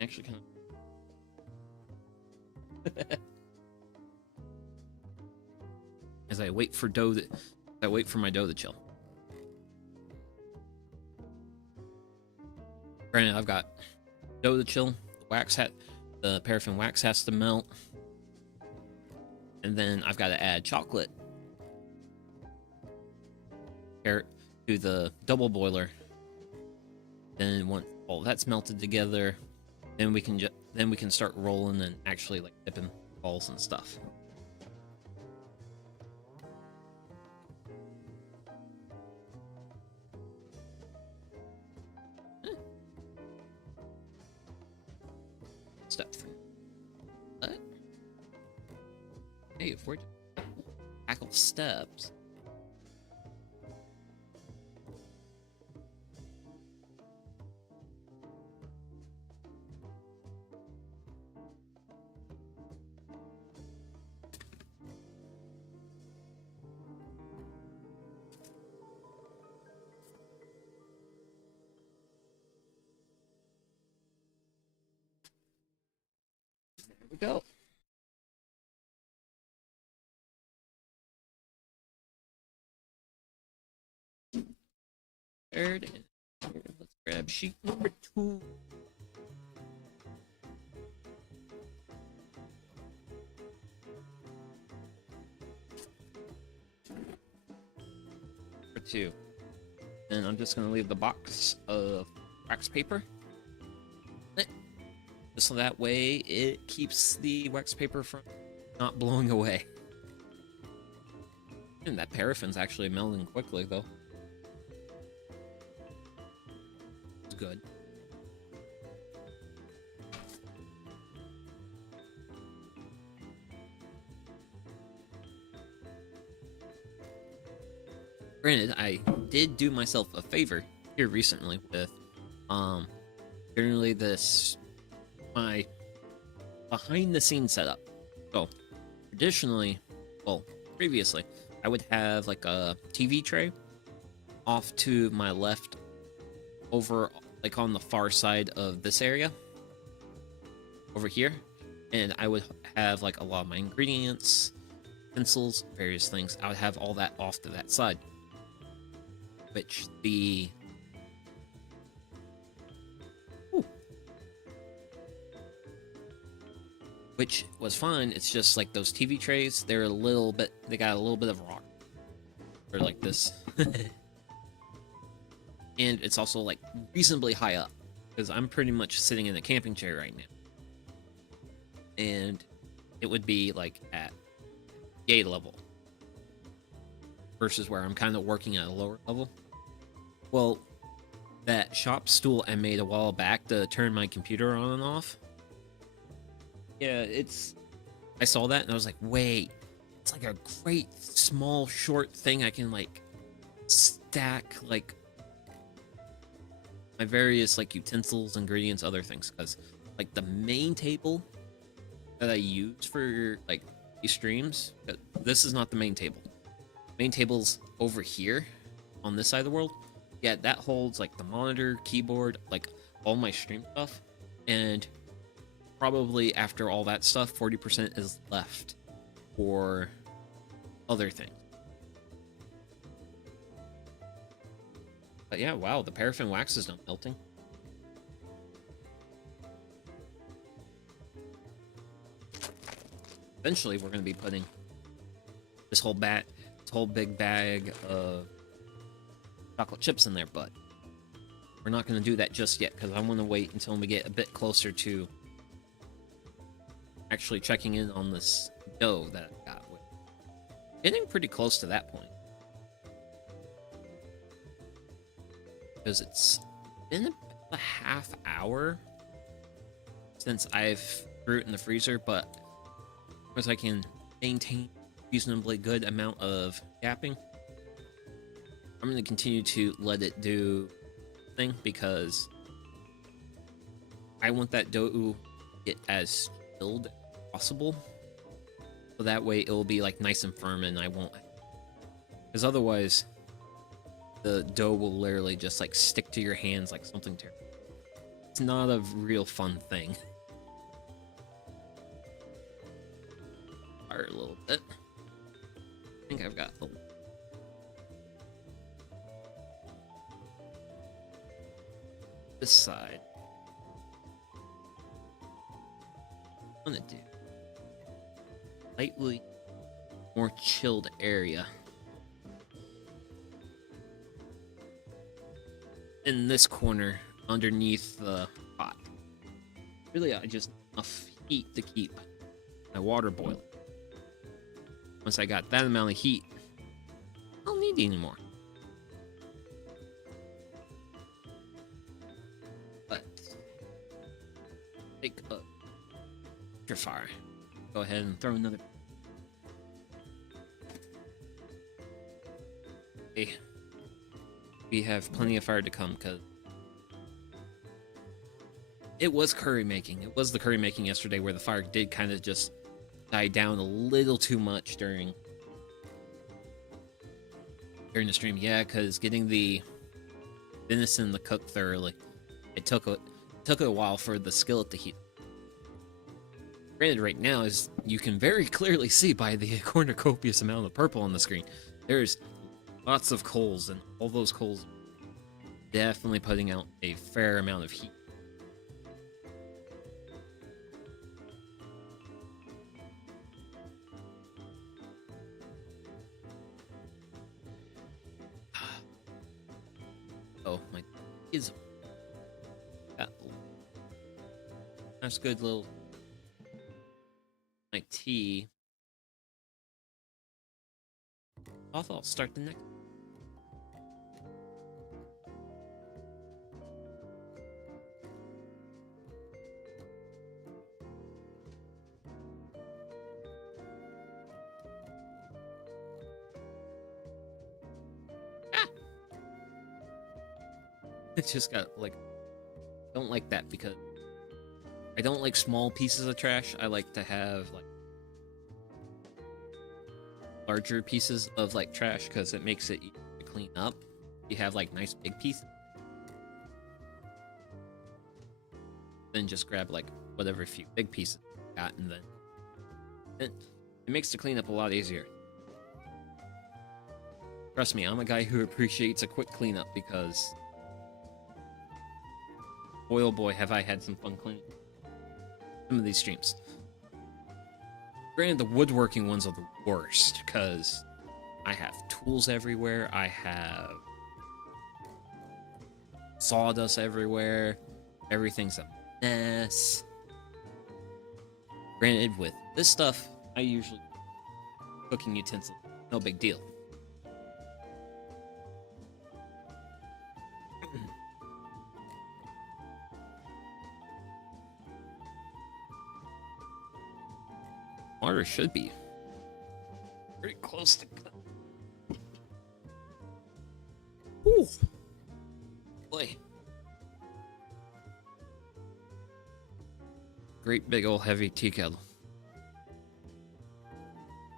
Actually, kind of. As I wait for my dough to chill. Granted, I've got dough to chill. The paraffin wax has to melt, and then I've got to add chocolate. to the double boiler. Then once all that's melted together, then we can start rolling and actually like dipping balls and stuff. Step 3. What? Hey, if we're tackle steps. There we go. Third, and let's grab sheet number 2. Number 2. And I'm just gonna leave the box of wax paper. Just so that way it keeps the wax paper from not blowing away. And that paraffin's actually melting quickly though. It's good. Granted, I did do myself a favor here recently with generally this my behind the scenes setup. So traditionally, well, previously, I would have like a TV tray off to my left over like on the far side of this area over here, and I would have like a lot of my ingredients, pencils, various things. I would have all that off to that side, which which was fine. It's just like those TV trays, they got a little bit of rock, or like this. And it's also like reasonably high up, because I'm pretty much sitting in a camping chair right now. And it would be like at yay level, versus where I'm kind of working at a lower level. Well, that shop stool I made a while back to turn my computer on and off, yeah, I saw that and I was like, wait, it's like a great small short thing I can like stack like my various like utensils, ingredients, other things, because like the main table that I use for like these streams, this is not the main table. Main table's over here on this side of the world. Yeah, that holds like the monitor, keyboard, like all my stream stuff, and probably after all that stuff, 40% is left for other things. But yeah, wow, the paraffin wax is not melting. Eventually, we're going to be putting this whole big bag of chocolate chips in there, but we're not going to do that just yet, because I want to wait until we get a bit closer to actually checking in on this dough that I got with. Getting pretty close to that point, because it's been about a half hour since I've threw it in the freezer, but as I can maintain a reasonably good amount of gapping, I'm going to continue to let it do thing, because I want that dough to get as chilled as possible, so that way it will be like nice and firm, and I won't, because otherwise the dough will literally just like stick to your hands like something terrible. It's not a real fun thing. Fire a little bit. I think I've got this side. I'm gonna do a slightly more chilled area. I'm gonna in this corner underneath the pot. Really, I just enough heat to keep my water boiling. Once I got that amount of heat, I don't need it anymore. But take a extra fire. Go ahead and throw another. Okay. We have plenty of fire to come because it was curry making. It was the curry making yesterday where the fire did kind of just die down a little too much during the stream. Yeah, because getting the venison to cook thoroughly, it took a while for the skillet to heat. Granted, right now, as you can very clearly see by the cornucopious amount of purple on the screen, there's lots of coals, and all those coals definitely putting out a fair amount of heat. Oh, my is that's good little my tea. I'll start the next. It's just got like, don't like that because I don't like small pieces of trash. I like to have like larger pieces of like trash because it makes it easier to clean up. You have like nice big pieces, then just grab like whatever few big pieces you got, and then it makes the cleanup a lot easier. Trust me, I'm a guy who appreciates a quick cleanup because boy oh boy have I had some fun cleaning some of these streams. Granted, the woodworking ones are the worst because I have tools everywhere. I have sawdust everywhere. Everything's a mess. Granted, with this stuff, I usually cooking utensils. No big deal. Water should be pretty close to cut. Ooh. Boy. Great big old heavy tea kettle.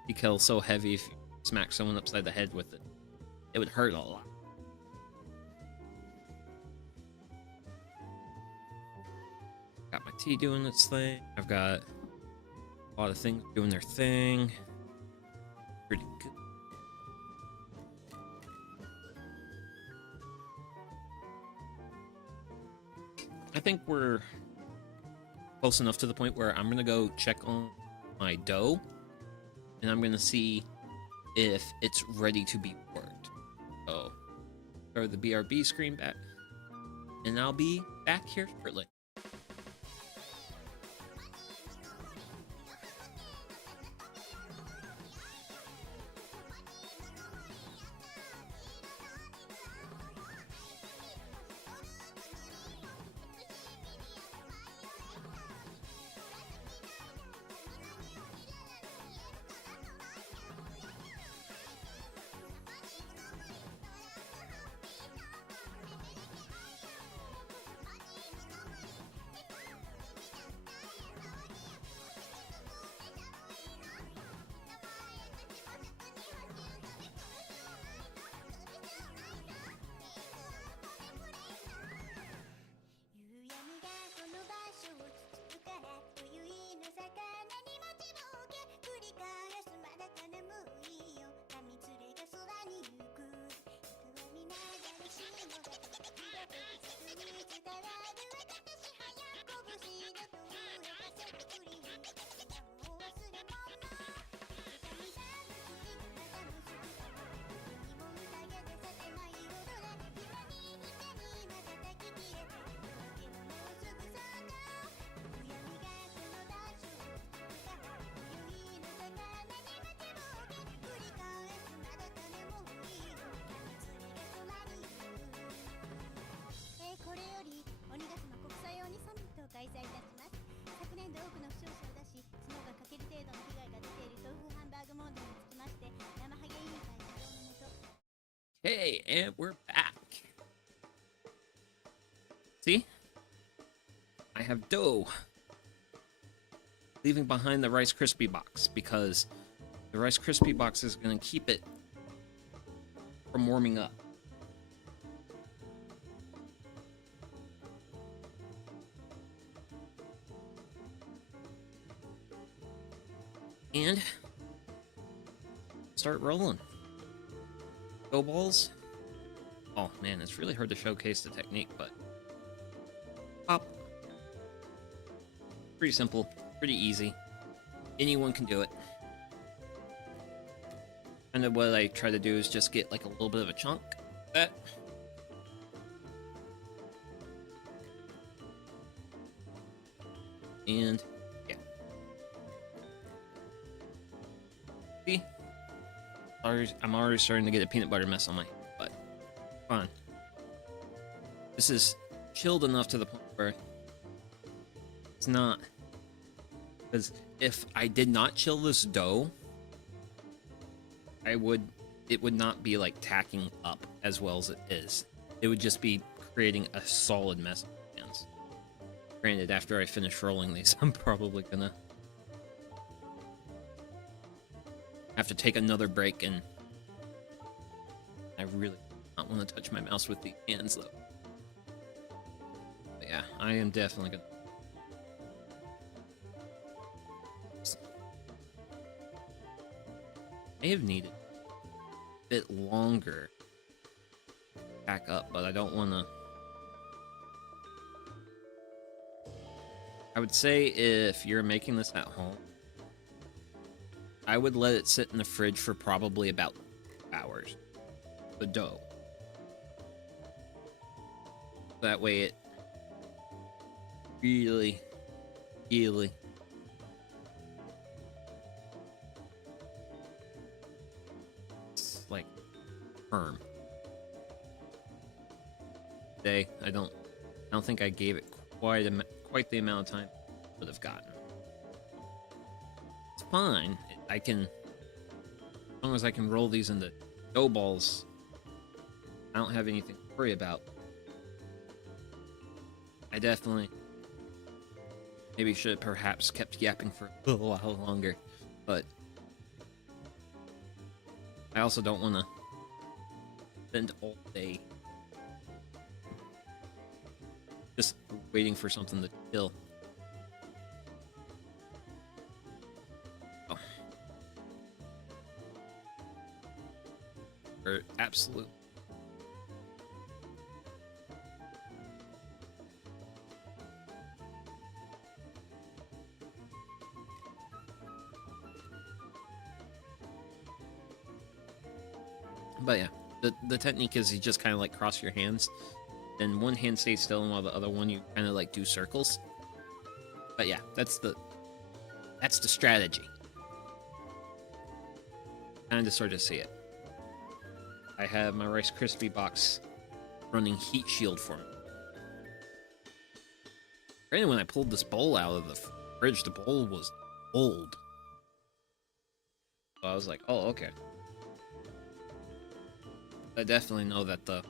Tea kettle so heavy if you smack someone upside the head with it, it would hurt a lot. Got my tea doing its thing. I've got a lot of things doing their thing. Pretty good. I think we're close enough to the point where I'm gonna go check on my dough and I'm gonna see if it's ready to be worked. So throw the BRB screen back and I'll be back here shortly. Okay, and we're back. See? I have dough. Leaving behind the Rice Krispie box because the Rice Krispie box is going to keep it from warming up. And start rolling. Dough balls. Oh man, it's really hard to showcase the technique, but pop. Pretty simple, pretty easy. Anyone can do it. Kind of what I try to do is just get like a little bit of a chunk. That. And yeah. See? I'm already starting to get a peanut butter mess on my hand, but fine. This is chilled enough to the point where it's not. Because if I did not chill this dough, it would not be like tacking up as well as it is. It would just be creating a solid mess in my hands. Granted, after I finish rolling these, I'm probably gonna have to take another break, and I really don't want to touch my mouse with these hands though. But yeah, I am definitely gonna. May have needed a bit longer to back up, but I don't want to. I would say if you're making this at home, I would let it sit in the fridge for probably about 2 hours. The dough. That way it really it's like firm. Today, I don't think I gave it quite the amount of time I would have gotten. It's fine. I can, as long as I can roll these into dough balls, I don't have anything to worry about. I definitely maybe should have perhaps kept yapping for a little while longer, but I also don't want to spend all day just waiting for something to chill. Oh. Or absolute. But yeah, the technique is you just kind of like cross your hands, and one hand stays still, and while the other one you kind of like do circles. But yeah, that's the strategy. Kind of sort of see it. I have my Rice Krispie box running heat shield for me. Granted, when I pulled this bowl out of the fridge, the bowl was old. So I was like, oh, okay. I definitely know that the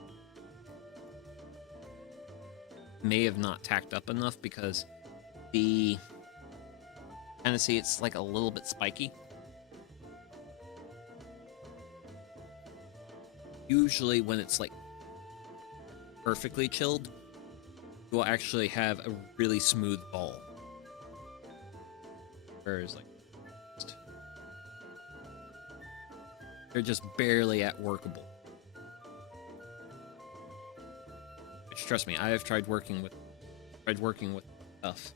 may have not tacked up enough because the kind of see it's like a little bit spiky. Usually when it's like perfectly chilled, you will actually have a really smooth ball. Whereas like they're just barely at workable. Which, trust me, I have tried working with stuff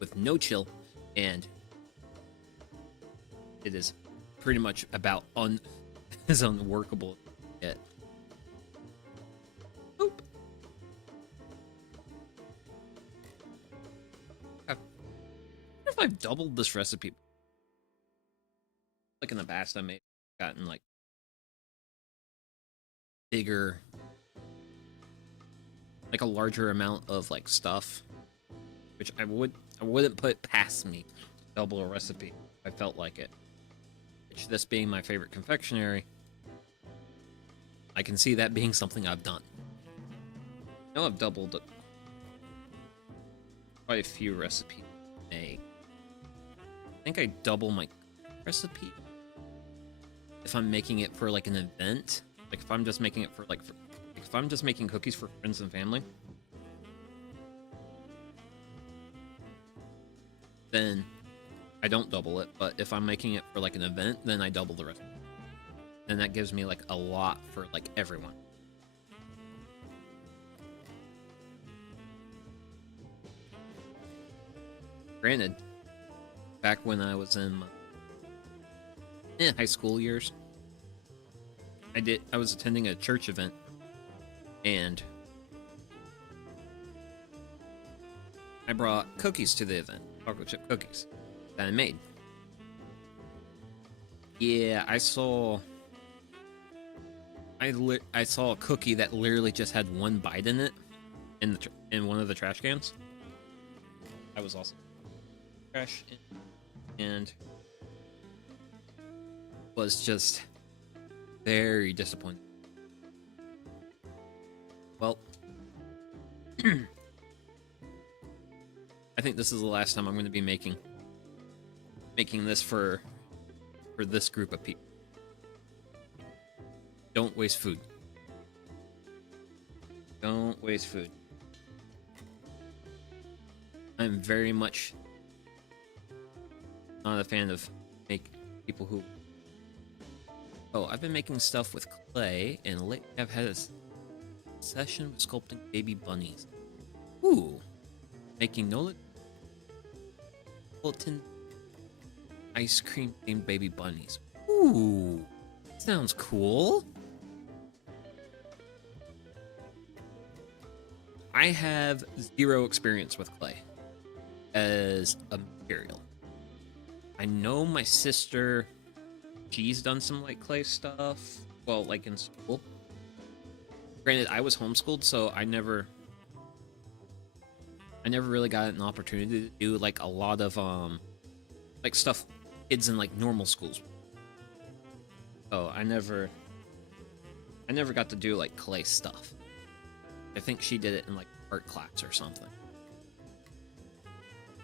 with no chill, and it is pretty much about as unworkable as it. Oop. I wonder if I've doubled this recipe. Like in the past, I may have gotten like bigger, like a larger amount of like stuff, which I wouldn't put past me to double a recipe if I felt like it. Which, this being my favorite confectionery, I can see that being something I've done. I know I've doubled quite a few recipes. I think I double my recipe if I'm making it for like an event. Like if I'm just making it for like if I'm just making cookies for friends and family, then I don't double it. But if I'm making it for like an event, then I double the recipe. And that gives me like a lot for like everyone. Granted, back when I was in high school years, I was attending a church event, and I brought cookies to the event, chocolate chip cookies that I made. Yeah, I saw a cookie that literally just had one bite in it in one of the trash cans. I was also trash and was just very disappointed. Well, I think this is the last time I'm going to be making this for this group of people. Don't waste food. Don't waste food. I'm very much not a fan of people who... Oh, I've been making stuff with clay, and lately I've had a session with sculpting baby bunnies. Ooh. Making Neapolitan ice cream themed baby bunnies. Ooh. Sounds cool. I have zero experience with clay as a material. I know my sister, she's done some like clay stuff, well, like in school. Granted, I was homeschooled, so I never really got an opportunity to do like a lot of like stuff kids in like normal schools. So I never got to do like clay stuff. I think she did it in like art class or something.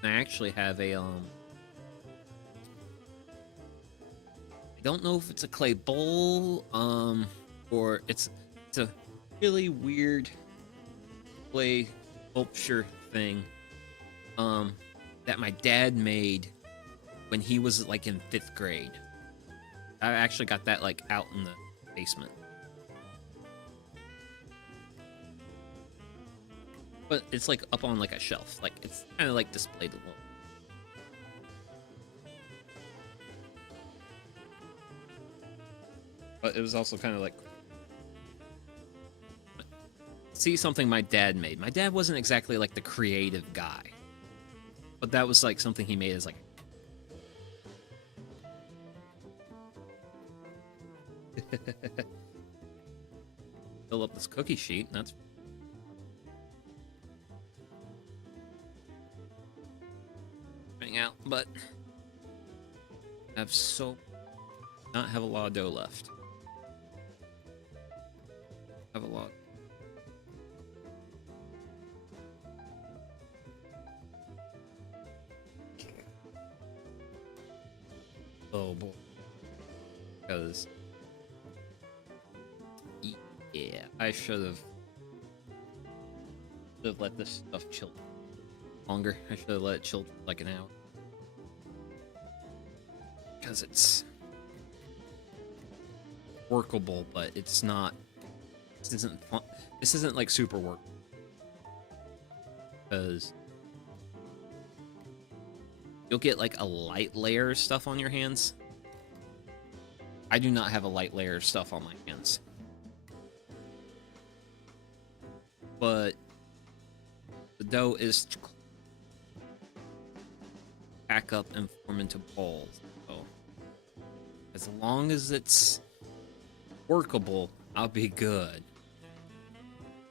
And I actually have a I don't know if it's a clay bowl or it's a really weird clay sculpture thing that my dad made when he was like in 5th grade. I actually got that like out in the basement. But it's like up on like a shelf. Like it's kind of like displayed a little. But it was also kind of like... See something my dad made. My dad wasn't exactly like the creative guy. But that was like something he made as like... Fill up this cookie sheet. That's... out, but I have not have a lot of dough left. Have a lot. Oh boy. Because yeah, I should have let this stuff chill longer. I should have let it chill for like an hour. Because it's workable, but it's not. This isn't fun. This isn't like super work. Because you'll get like a light layer of stuff on your hands. I do not have a light layer of stuff on my hands. But the dough is pack up and form into balls. So as long as it's workable, I'll be good.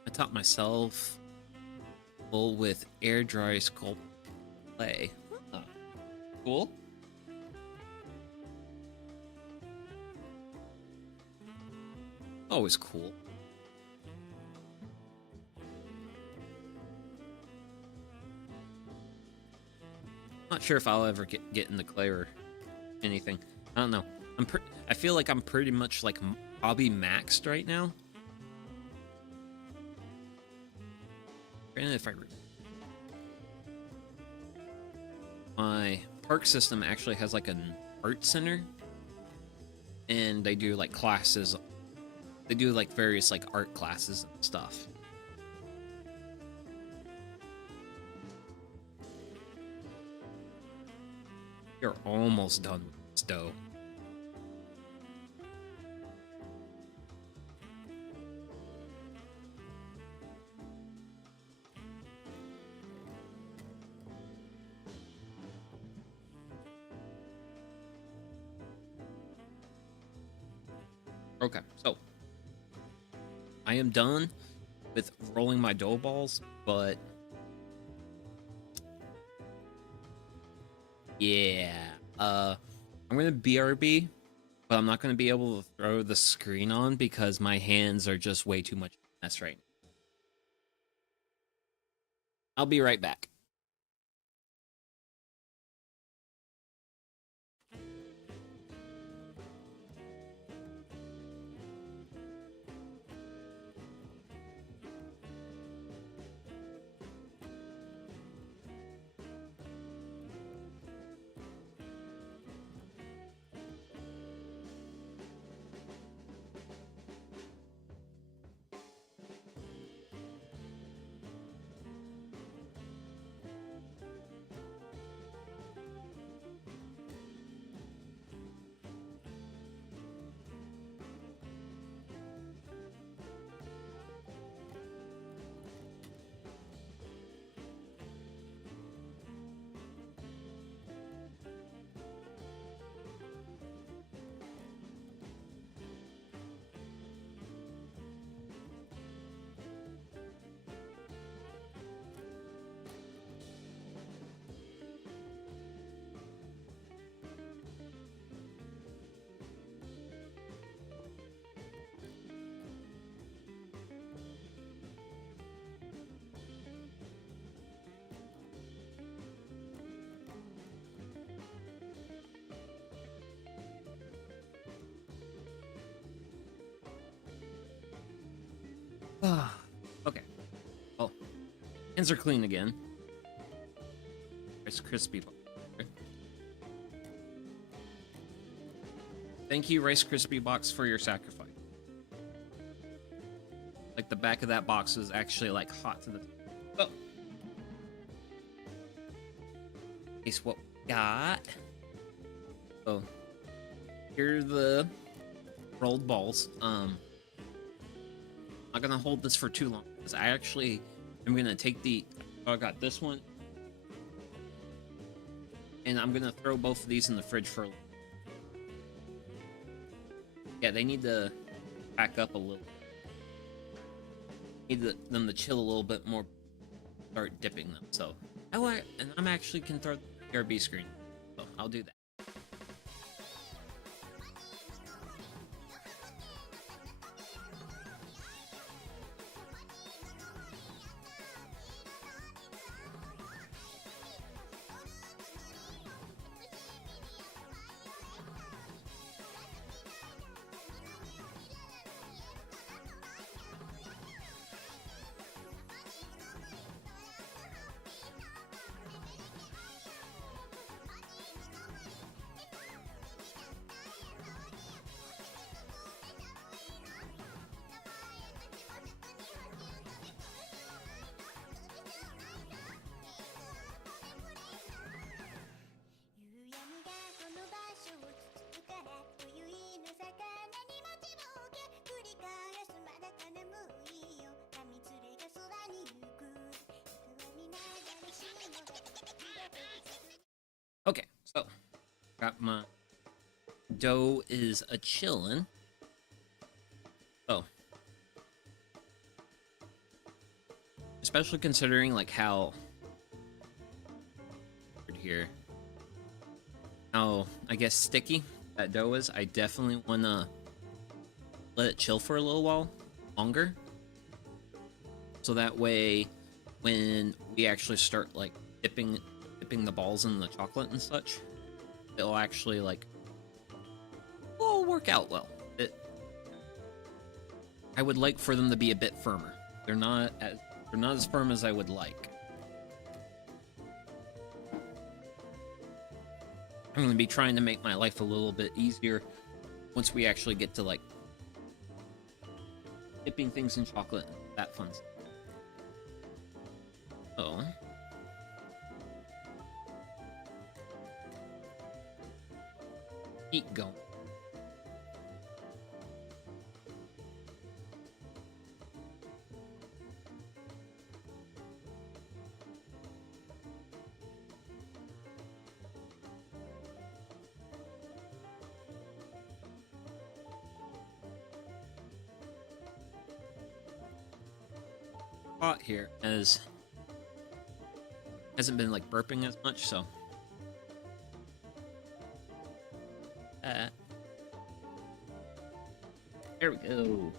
I taught myself with air dry sculpt clay. Huh. Cool. Always cool. Not sure if I'll ever get in the clay or anything. I don't know. I feel like I'm pretty much like hobby maxed right now. Granted, if my park system actually has like an art center, and they do like classes. They do like various like art classes and stuff. You're almost done with this dough. Okay, so I am done with rolling my dough balls, but yeah, I'm gonna BRB, but I'm not gonna be able to throw the screen on because my hands are just way too much mess right now. I'll be right back. Okay. Oh, hands are clean again. Rice Krispie box. Thank you, Rice Krispie box, for your sacrifice. Like the back of that box is actually like hot to the. Oh. Guess what we got? Oh, here are the rolled balls. I'm not gonna hold this for too long because I actually am gonna take the. Oh, I got this one, and I'm gonna throw both of these in the fridge for. Yeah, they need to back up a little. Need them to chill a little bit more. Start dipping them. So, and I'm actually can throw the RB screen. So I'll do that. Okay, so got my dough is a chillin'. Oh, especially considering like how here, how I guess sticky that dough is. I definitely wanna let it chill for a little while longer. So that way, when we actually start like dipping the balls in the chocolate and such, it'll actually like will work out well. I would like for them to be a bit firmer. They're not as firm as I would like. I'm going to be trying to make my life a little bit easier once we actually get to like dipping things in chocolate. That fun stuff. Oh. Keep going. Hot here as hasn't been like burping as much, so there we go.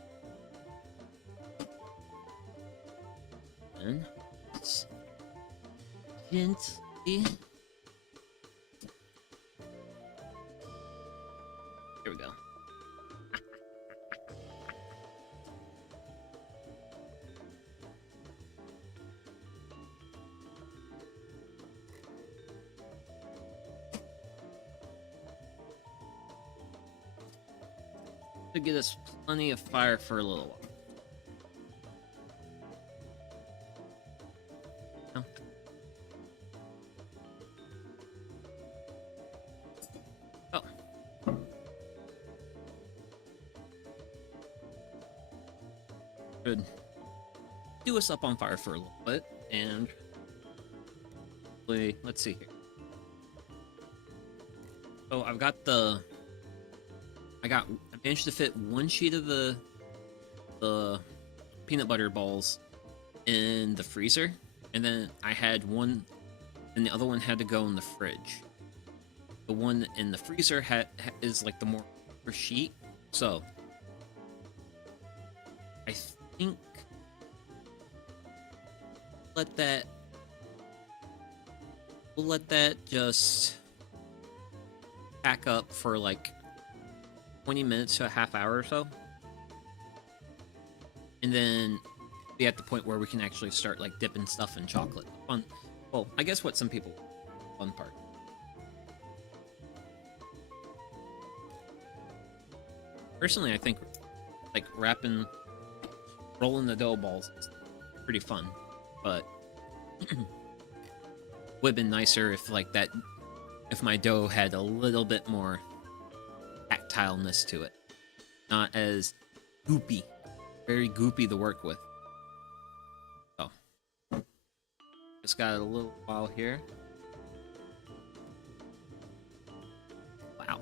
And let's gently. Here we go. To get us plenty of fire for a little while. Oh. Good. Do us up on fire for a little bit, and let's see here. So I've got I managed to fit one sheet of the peanut butter balls in the freezer, and then I had one, and the other one had to go in the fridge. The one in the freezer is like the more sheet, so I think we'll let that just pack up for like 20 minutes to a half hour or so, and then be at the point where we can actually start like dipping stuff in chocolate. Fun. Well, I guess what some people fun part. Personally, I think like rolling the dough balls is pretty fun, but would have been nicer if if my dough had a little bit more tactileness to it, not as goopy, very goopy to work with. So, just got a little while here. Wow,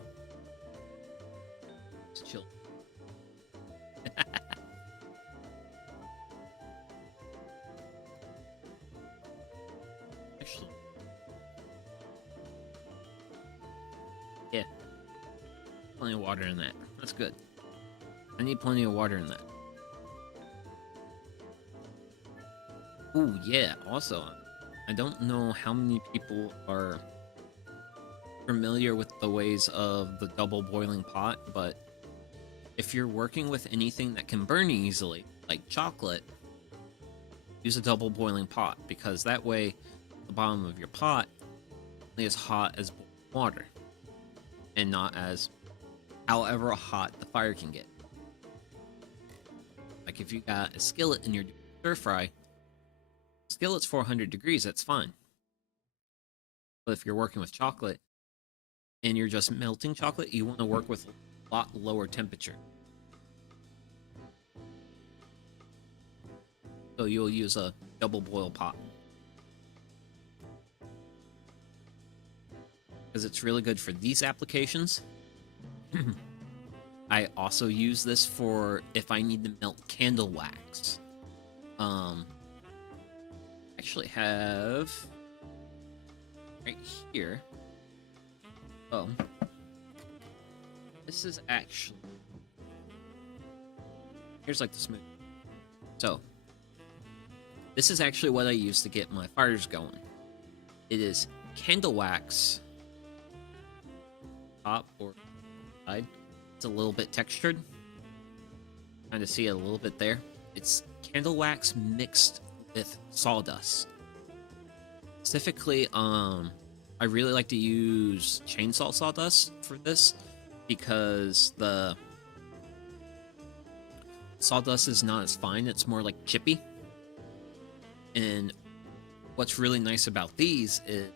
just chill. Actually, yeah. Plenty of water in that. That's good. I need plenty of water in that. Ooh, yeah. Also, I don't know how many people are familiar with the ways of the double boiling pot, but if you're working with anything that can burn easily, like chocolate, use a double boiling pot, because that way the bottom of your pot is as hot as water and not as however hot the fire can get. Like if you got a skillet and you're doing stir fry, skillet's 400 degrees, that's fine. But if you're working with chocolate and you're just melting chocolate, you want to work with a lot lower temperature. So you'll use a double boil pot, because it's really good for these applications. I also use this for if I need to melt candle wax. Actually have right here. Oh, this is actually here's like the smooth. So this is actually what I use to get my fires going. It is candle wax, top or side. It's a little bit textured. Kind of see it a little bit there. It's candle wax mixed with sawdust. Specifically, I really like to use chainsaw sawdust for this because the sawdust is not as fine, it's more like chippy. And what's really nice about these is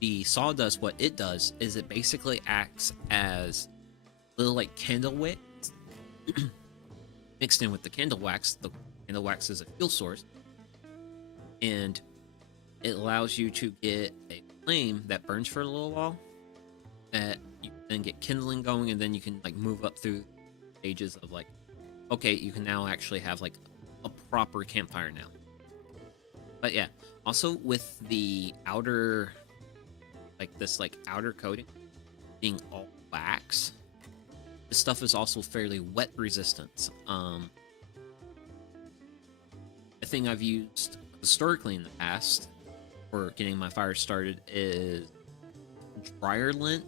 the sawdust, what it does is it basically acts as little like candle wick mixed in with the candle wax. The candle wax is a fuel source, and it allows you to get a flame that burns for a little while, that you then get kindling going, and then you can like move up through stages of like, okay, you can now actually have like a proper campfire now. But yeah, also with the outer, like this like outer coating being all wax, this stuff is also fairly wet resistant. A thing I've used historically in the past for getting my fire started is dryer lint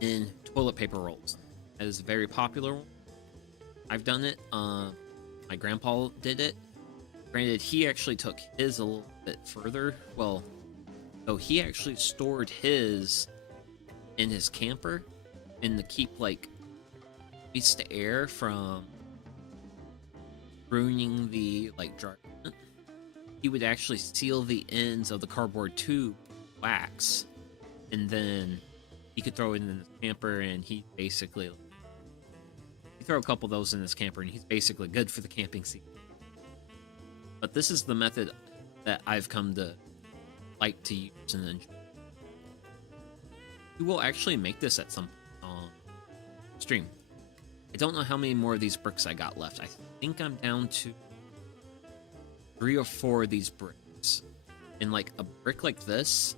in toilet paper rolls. That is a very popular one. I've done it. My grandpa did it. Granted, he actually took his a little bit further. Well, so he actually stored his in his camper and to keep like moist air from ruining the like dryer lint. He would actually seal the ends of the cardboard tube wax, and then he could throw it in his camper, and he basically throw a couple of those in his camper, and he's basically good for the camping season. But this is the method that I've come to like to use and enjoy. We will actually make this at some stream. I don't know how many more of these bricks I got left. I think I'm down to 3 or 4 of these bricks. And like a brick like this,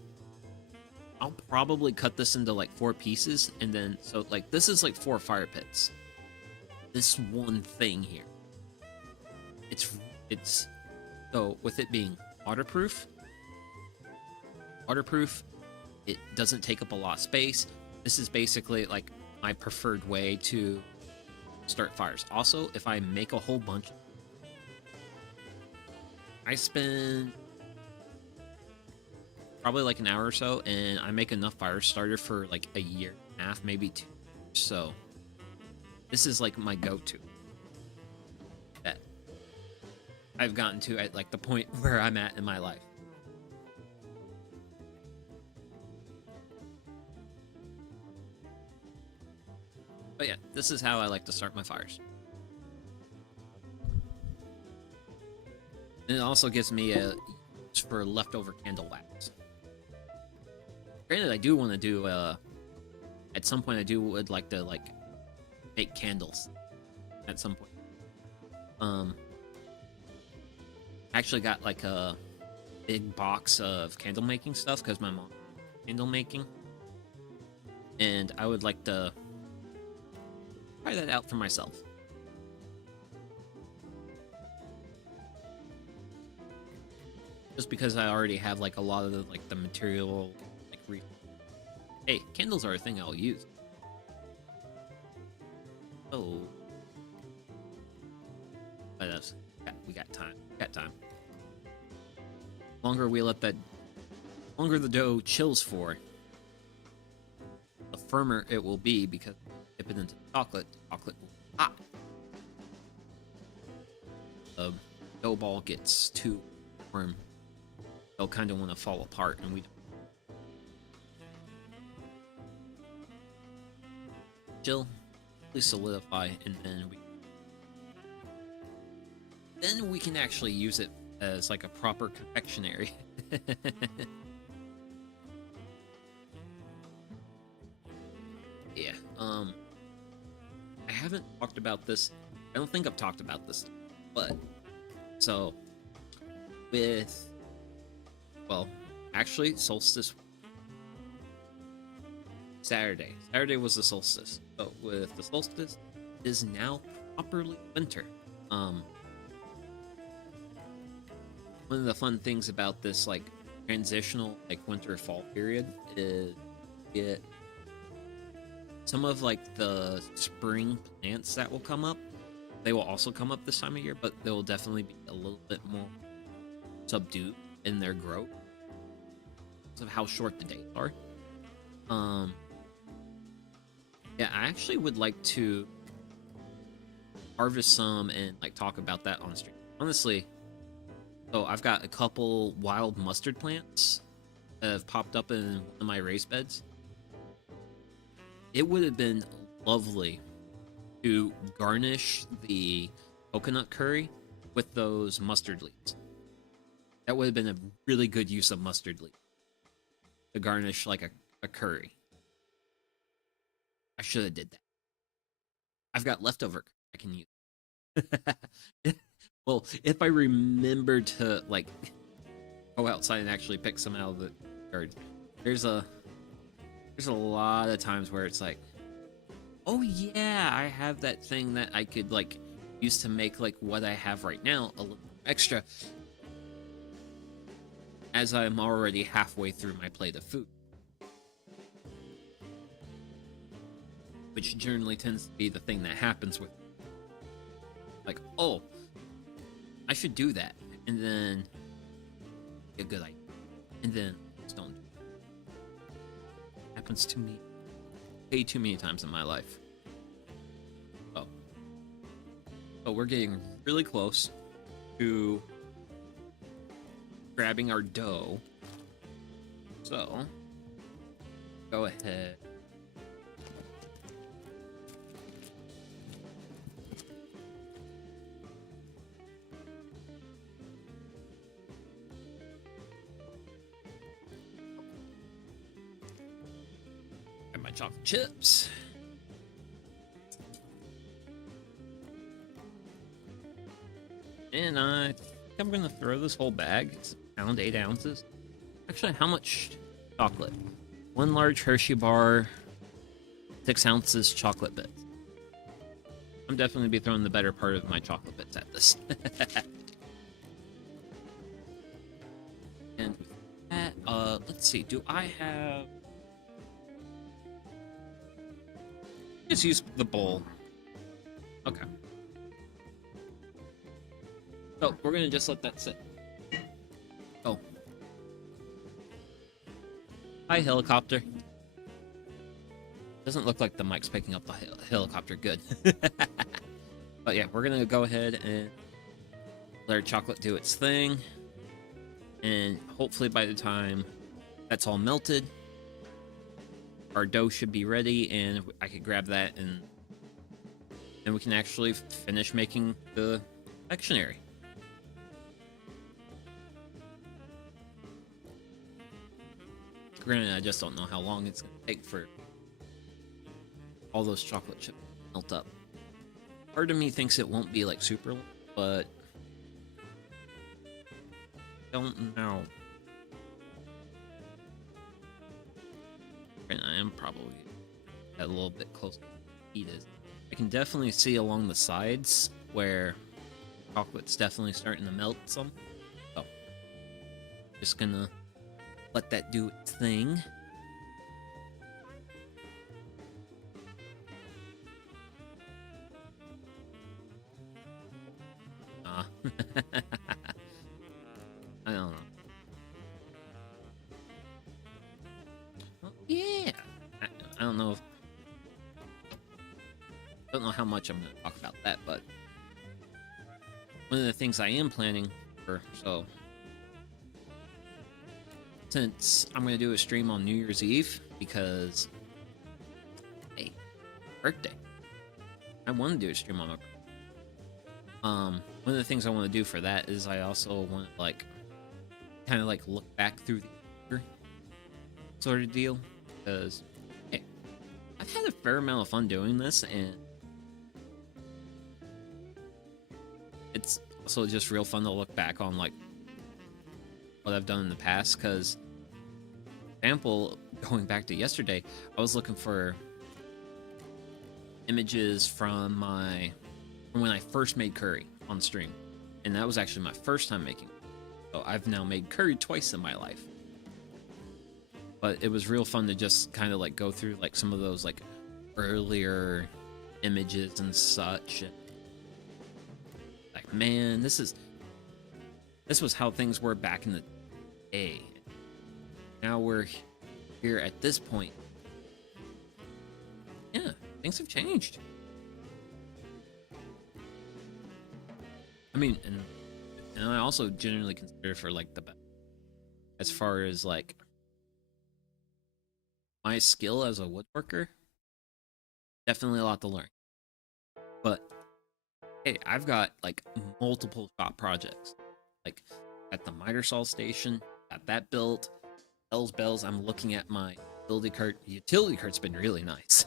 I'll probably cut this into like 4 pieces, and then so like this is like 4 fire pits. This one thing here, it's so with it being waterproof, it doesn't take up a lot of space. This is basically like my preferred way to start fires. Also, if I make a whole bunch, I spend probably like an hour or so, and I make enough fire starter for like a year and a half, maybe 2 years. So this is like my go-to that I've gotten to at like the point where I'm at in my life. But yeah, this is how I like to start my fires. And it also gives me a use for leftover candle wax. Granted, I do want to do at some point I would like to like make candles at some point. I actually got like a big box of candle making stuff because my mom candle making, and I would like to try that out for myself. Just because I already have like a lot of the material, like hey, candles are a thing I'll use. Oh, but we got time. Longer we let that, longer the dough chills for, the firmer it will be, because dip it into chocolate will be hot. The dough ball gets too warm, they'll kind of want to fall apart, and we don't. Chill, please solidify, and then we can actually use it as like a proper confectionery. Yeah, I haven't talked about this. I don't think I've talked about this, but so with, well, actually, solstice Saturday. Saturday was the solstice. So with the solstice, it is now properly winter. One of the fun things about this like transitional like winter fall period is get some of like the spring plants that will come up. They will also come up this time of year, but they will definitely be a little bit more subdued in their growth because of how short the days are. Yeah, I actually would like to harvest some and like talk about that on stream. Honestly, so I've got a couple wild mustard plants that have popped up in one of my raised beds. It would have been lovely to garnish the coconut curry with those mustard leaves. That would have been a really good use of mustard leaf to garnish like a curry. I should have did that. I've got leftover I can use. Well, if I remember to like go outside and actually pick some out of the garden. There's a lot of times where it's like, oh yeah, I have that thing that I could like use to make like what I have right now a little extra, as I'm already halfway through my plate of food, which generally tends to be the thing that happens with like, oh, I should do that, and then a good idea, and then just don't do it. Happens to me way too many times in my life. Oh, but we're getting really close to grabbing our dough, so go ahead. My chocolate chips. And I think I'm gonna throw this whole bag. It's a pound, 8 ounces. Actually, how much chocolate? 1 large Hershey bar, 6 ounces chocolate bits. I'm definitely be throwing the better part of my chocolate bits at this. And with that, let's see. Do I have? Just use the bowl. Okay. So we're gonna just let that sit. Oh. Hi, helicopter. Doesn't look like the mic's picking up the helicopter good. But yeah, we're gonna go ahead and let our chocolate do its thing. And hopefully by the time that's all melted, our dough should be ready, and I could grab that, and we can actually finish making the confectionery. Granted, I just don't know how long it's going to take for all those chocolate chips to melt up. Part of me thinks it won't be like super long, but don't know. And I am probably a little bit closer to the heat is. I can definitely see along the sides where chocolate's definitely starting to melt some. So, just gonna let that do its thing. I don't know. Well, yeah. I don't know if... I don't know how much I'm going to talk about that, but one of the things I am planning for, so since I'm going to do a stream on New Year's Eve, because, hey, birthday. I want to do a stream on my birthday. One of the things I want to do for that is I also want to, like, kind of, like, look back through the year sort of deal, because, hey, I've had a fair amount of fun doing this, and it's also just real fun to look back on, like, what I've done in the past, because example, going back to yesterday, I was looking for images from when I first made curry on stream, and that was actually my first time making it. So I've now made curry twice in my life. But it was real fun to just kind of like go through like some of those like earlier images and such. And, like, man, this was how things were back in the day. Now we're here at this point. Yeah, things have changed. I mean, and I also generally consider for like the best as far as like my skill as a woodworker. Definitely a lot to learn. But hey, I've got like multiple shop projects. Like at the miter saw station, got that built. Bells. I'm looking at my utility cart. The utility cart's been really nice.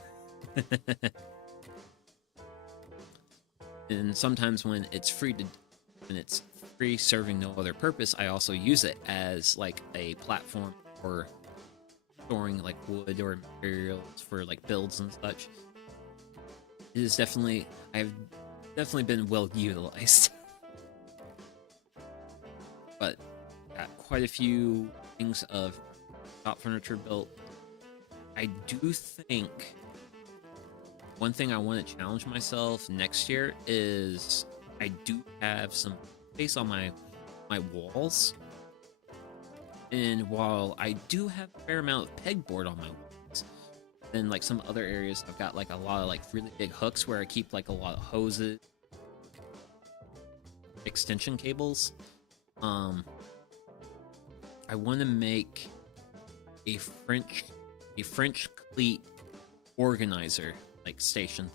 And sometimes when it's free serving no other purpose, I also use it as like a platform for storing like wood or materials for like builds and such. I've definitely been well utilized. But got quite a few things of shop furniture built. I do think one thing I want to challenge myself next year is I do have some space on my walls, and while I do have a fair amount of pegboard on my walls, then like some other areas I've got like a lot of like really big hooks where I keep like a lot of hoses, extension cables. I want to make a French cleat organizer like station.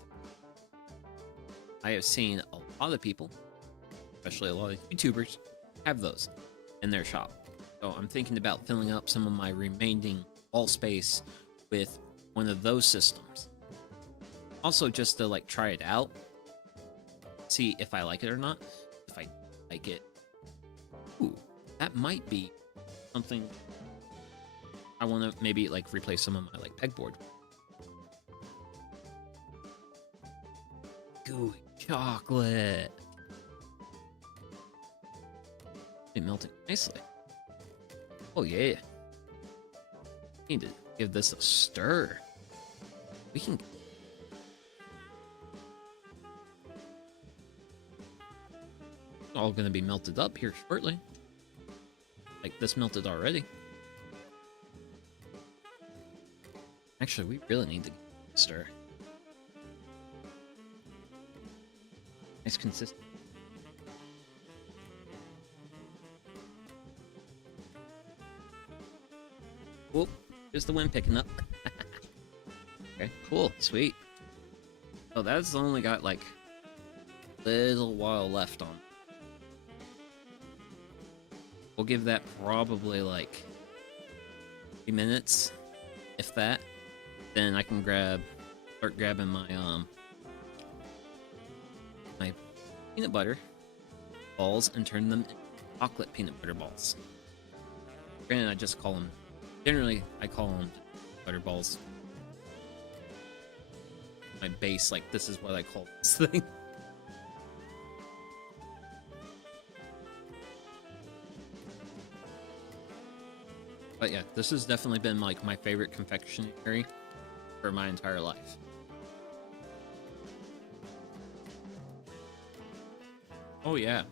I have seen a lot of people, especially a lot of YouTubers, have those in their shop. So I'm thinking about filling up some of my remaining wall space with one of those systems. Also just to like try it out, see if I like it or not. If I like it, ooh, that might be something I want to maybe like replace some of my like pegboard. Gooey chocolate. It melted nicely. Oh yeah. Need to give this a stir. We can. It's all gonna be melted up here shortly. Like this melted already. Actually, we really need to stir. Nice consistent. Whoop, there's the wind picking up. Okay, cool, sweet. Oh, that's only got like a little while left on. We'll give that probably like 3 minutes, if that. Then I can start grabbing my my peanut butter balls and turn them into chocolate peanut butter balls. Granted, I just call them. Generally, I call them butter balls. My base, like this is what I call this thing. But yeah, this has definitely been like my favorite confectionery for my entire life. Oh yeah.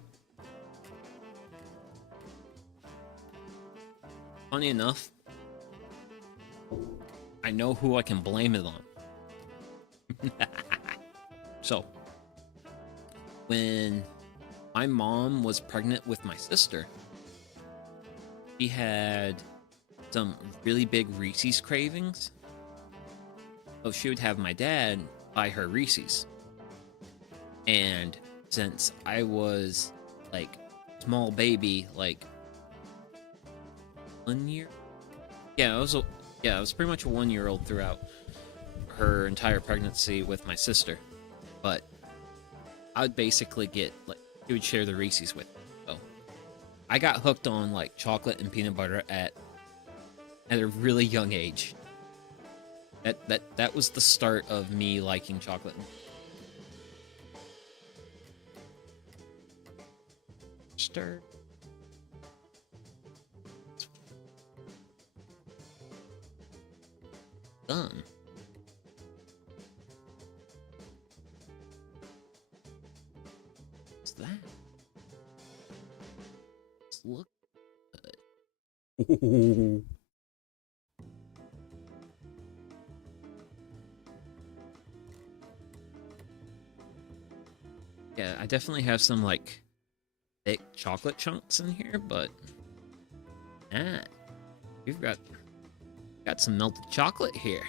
Funny enough, I know who I can blame it on. So, when my mom was pregnant with my sister, she had some really big Reese's cravings. So she would have my dad buy her Reese's. And since I was like small baby, like 1 year? Yeah, I was pretty much a 1-year-old throughout her entire pregnancy with my sister. But I would basically get like he would share the Reese's with me. So I got hooked on like chocolate and peanut butter at at a really young age. That was the start of me liking chocolate. Stir. Done. What's that? Let's look good. Yeah, I definitely have some like thick chocolate chunks in here, but you've got some melted chocolate here.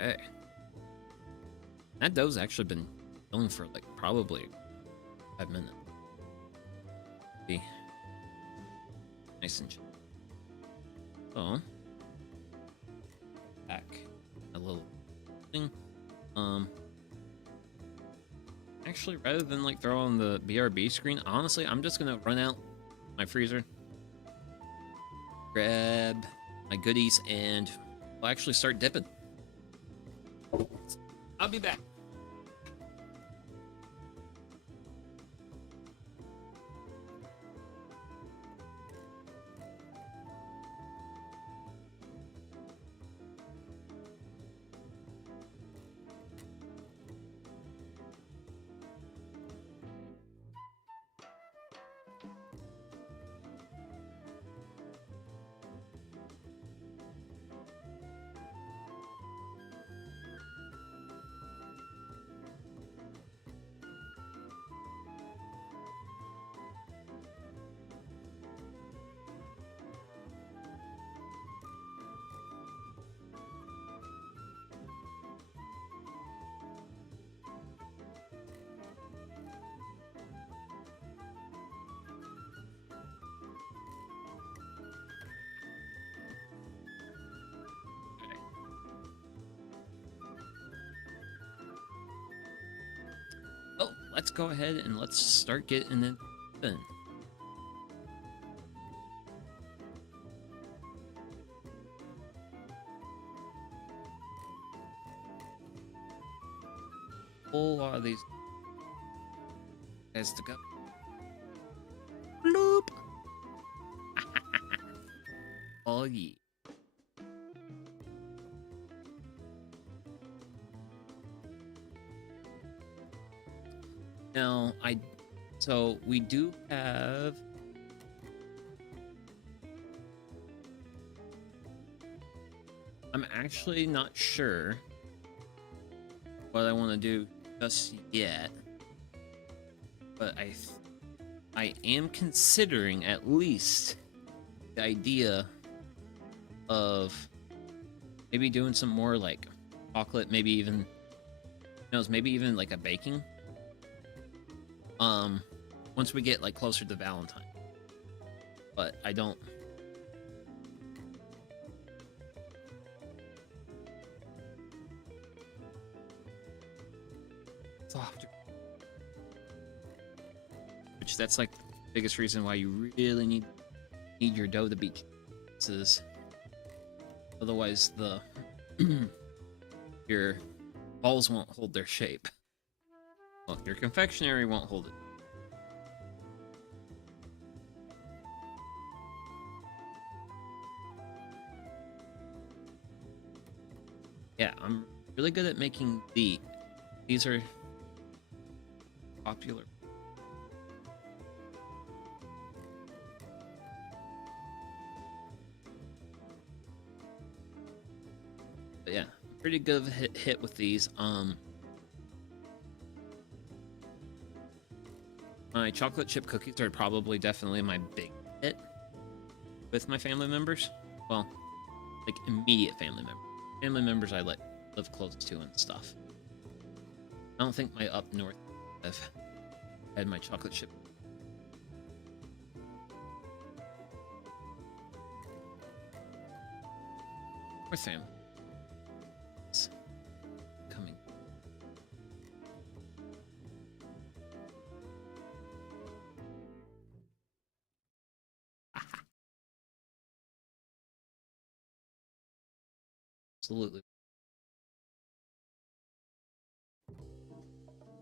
Hey, that dough's actually been going for like probably 5 minutes. Be nice and chill. So back a little thing. Actually, rather than like throw on the BRB screen, honestly, I'm just gonna run out my freezer, grab my goodies, and we'll actually start dipping. I'll be back. Oh, let's go ahead and let's start getting it done. Whole lot of these guys to go. Bloop. Oh yeah. Now, so we do have I'm actually not sure what I want to do just yet, but I am considering at least the idea of maybe doing some more like chocolate, maybe even maybe even like a baking. Once we get like closer to Valentine. But I don't softer. Which that's like the biggest reason why you really need your dough to be is otherwise the your balls won't hold their shape. Well, your confectionery won't hold it. Yeah, I'm really good at making these are popular. But yeah, pretty good of a hit with these. My chocolate chip cookies are probably definitely my big hit with my family members. Well, like immediate family members. Family members I live close to and stuff. I don't think my up north have had my chocolate chip. Or family. It's coming. absolutely.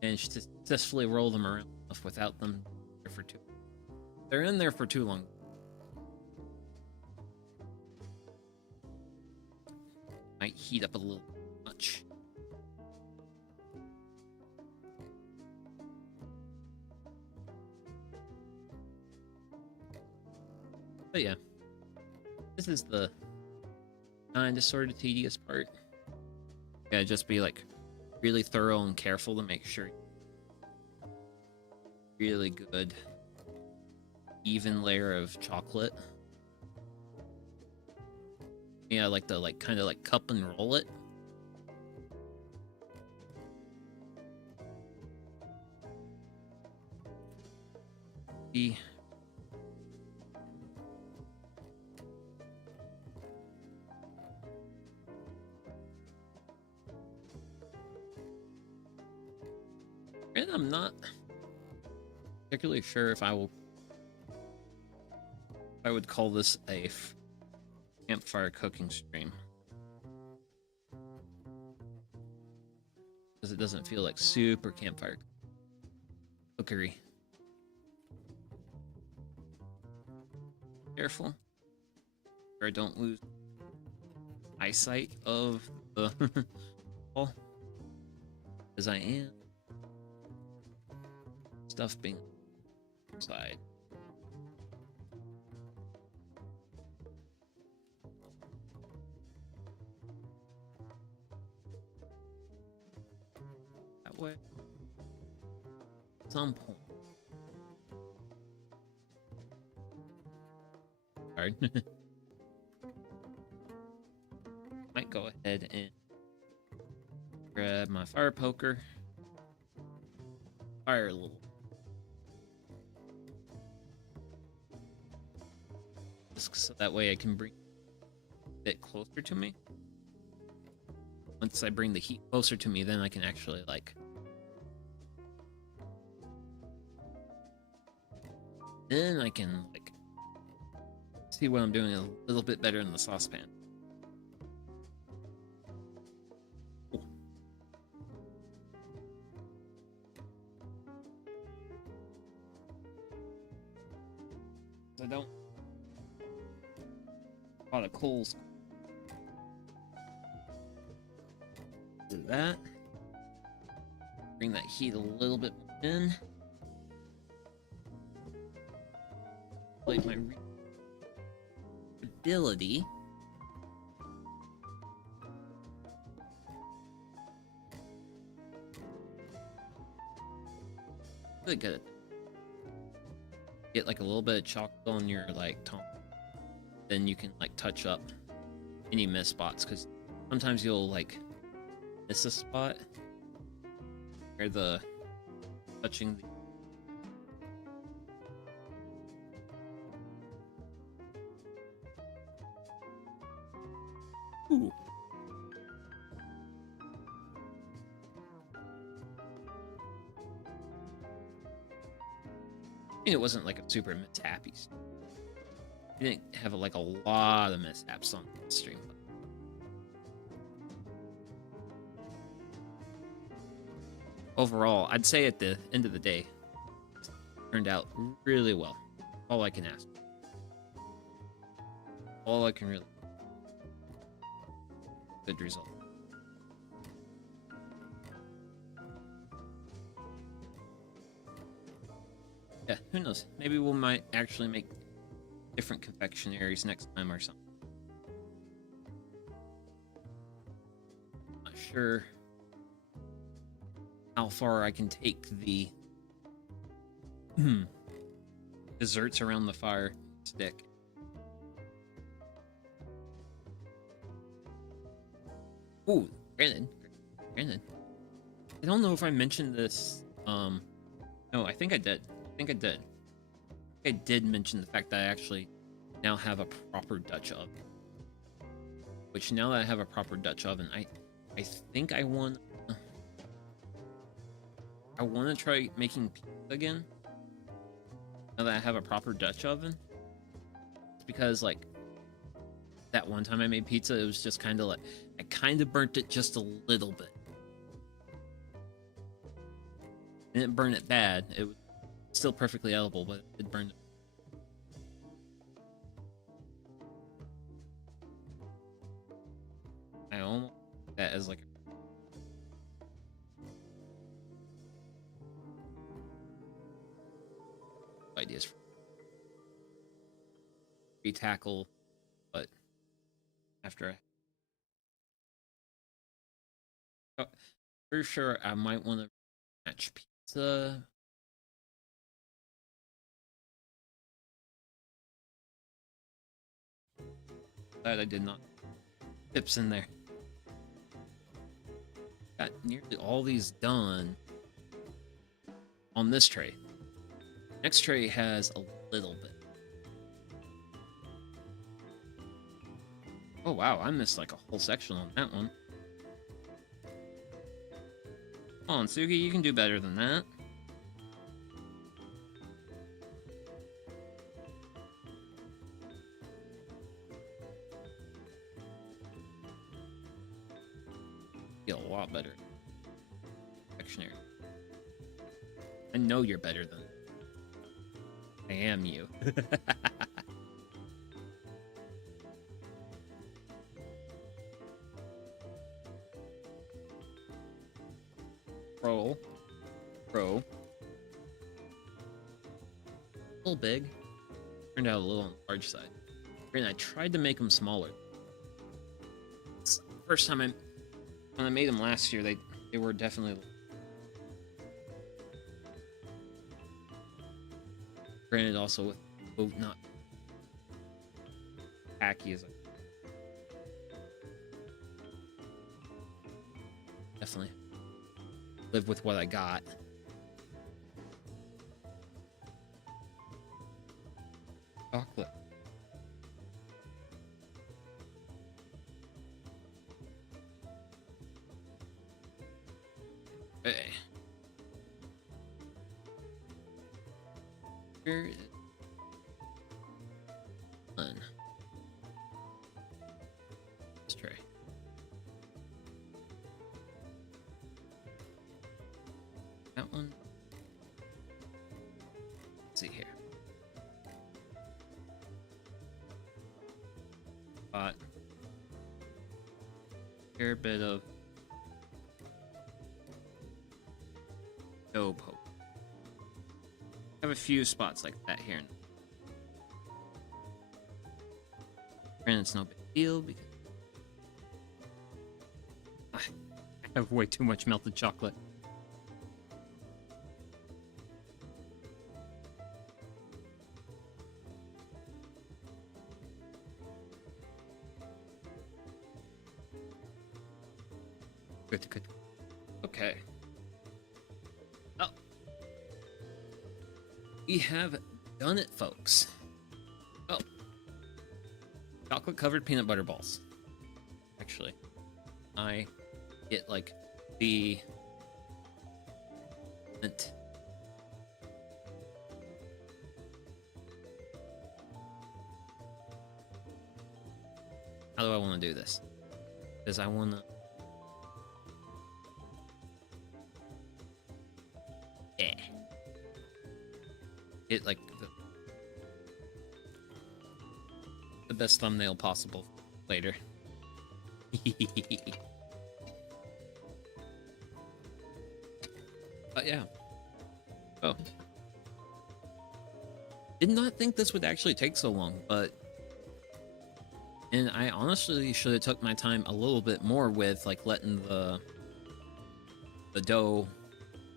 Managed to successfully roll them around enough without them there for too. They're in there for too long. Might heat up a little much. But yeah, this is the kind of sort of tedious part. Yeah, just be like really thorough and careful to make sure really good even layer of chocolate. Yeah, like the kind of like cup and roll it. See. And I'm not particularly sure if I would call this a campfire cooking stream, because it doesn't feel like super campfire cookery. Careful, or I don't lose eyesight of the wall, as I am stuff being inside. That way, at some point. Hard. Might go ahead and grab my fire poker. Fire a little. Just so that way I can bring a bit closer to me. Once I bring the heat closer to me, then I can actually like then I can like see what I'm doing a little bit better in the saucepan. Cool. I don't a lot of coals. Do that. Bring that heat a little bit more in. Like my ability. Really good. Get like a little bit of chocolate on your like tongue. Then you can like touch up any miss spots, because sometimes you'll like miss a spot where the touching the ooh. It wasn't like a super mishappy. You didn't have like a lot of mishaps on the stream. Overall, I'd say at the end of the day, it turned out really well. All I can ask. All I can really. Good result. Yeah, who knows? Maybe we might actually make different confectionaries next time or something. Not sure how far I can take the desserts around the fire stick. Ooh, granted. I don't know if I mentioned this. No, I think I did. I did mention the fact that I actually now have a proper Dutch oven. Which, now that I have a proper Dutch oven, I think I want to try making pizza again. Now that I have a proper Dutch oven. It's because, like, that one time I made pizza, it was just kind of like, I kind of burnt it just a little bit. Didn't burn it bad. It was still perfectly edible, but it burned it. I almost that as like ideas for re-tackle, but after for sure I might want to match pizza. Glad I did not tips in there. Got nearly all these done on this tray. Next tray has a little bit. Oh wow, I missed like a whole section on that one. Come on, Sugi, you can do better than that. Feel a lot better. Sectionary. I know you're better than I am you. Roll. Row. A little big. Turned out a little on the large side. And I tried to make them smaller. It's the first time when I made them last year, they were definitely. Granted, also with not tacky as definitely live with what I got. Chocolate. Hey. Here is one. Let's try. That one. Let's see here. Fair bit of dough poke. I have a few spots like that here. And it's no big deal because I have way too much melted chocolate. Good, good. Okay. Oh. We have done it, folks. Oh. Chocolate-covered peanut butter balls. Actually, I get, like, the... How do I want to do this? Because I want to... Yeah. Get like the best thumbnail possible later. But yeah. Oh. Did not think this would actually take so long, but... And I honestly should have took my time a little bit more with like letting the dough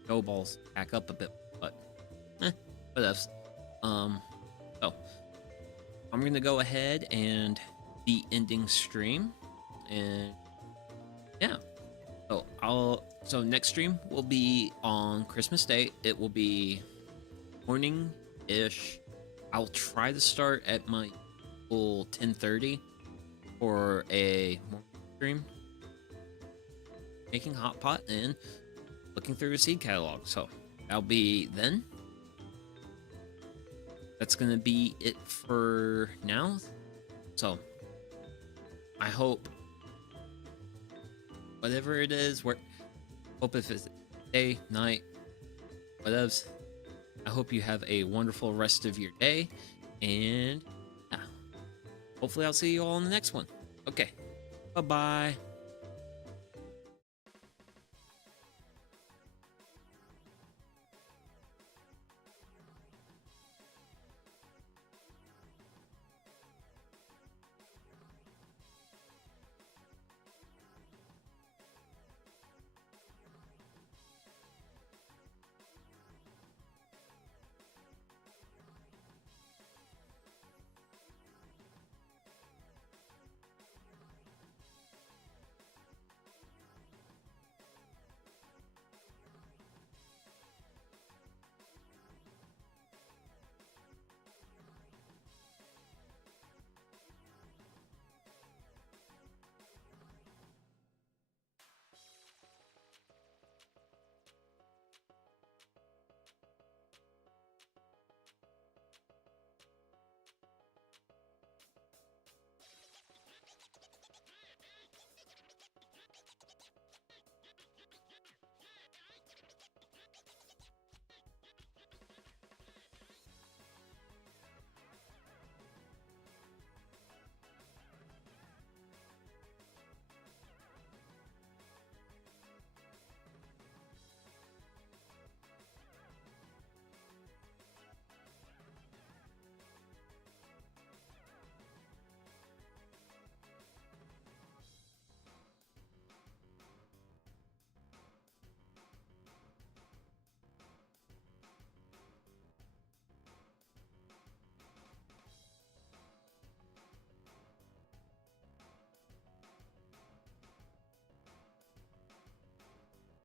balls back up a bit, but what else? So I'm gonna go ahead and be ending stream, and yeah. So next stream will be on Christmas Day. It will be morning-ish. I'll try to start at my full 10:30 for a morning stream, making hot pot and looking through a seed catalog. So that'll be then. That's gonna be it for now. So I hope whatever it is, hope if it's day, night, whatevs. I hope you have a wonderful rest of your day, and yeah, hopefully I'll see you all in the next one. Okay, bye-bye.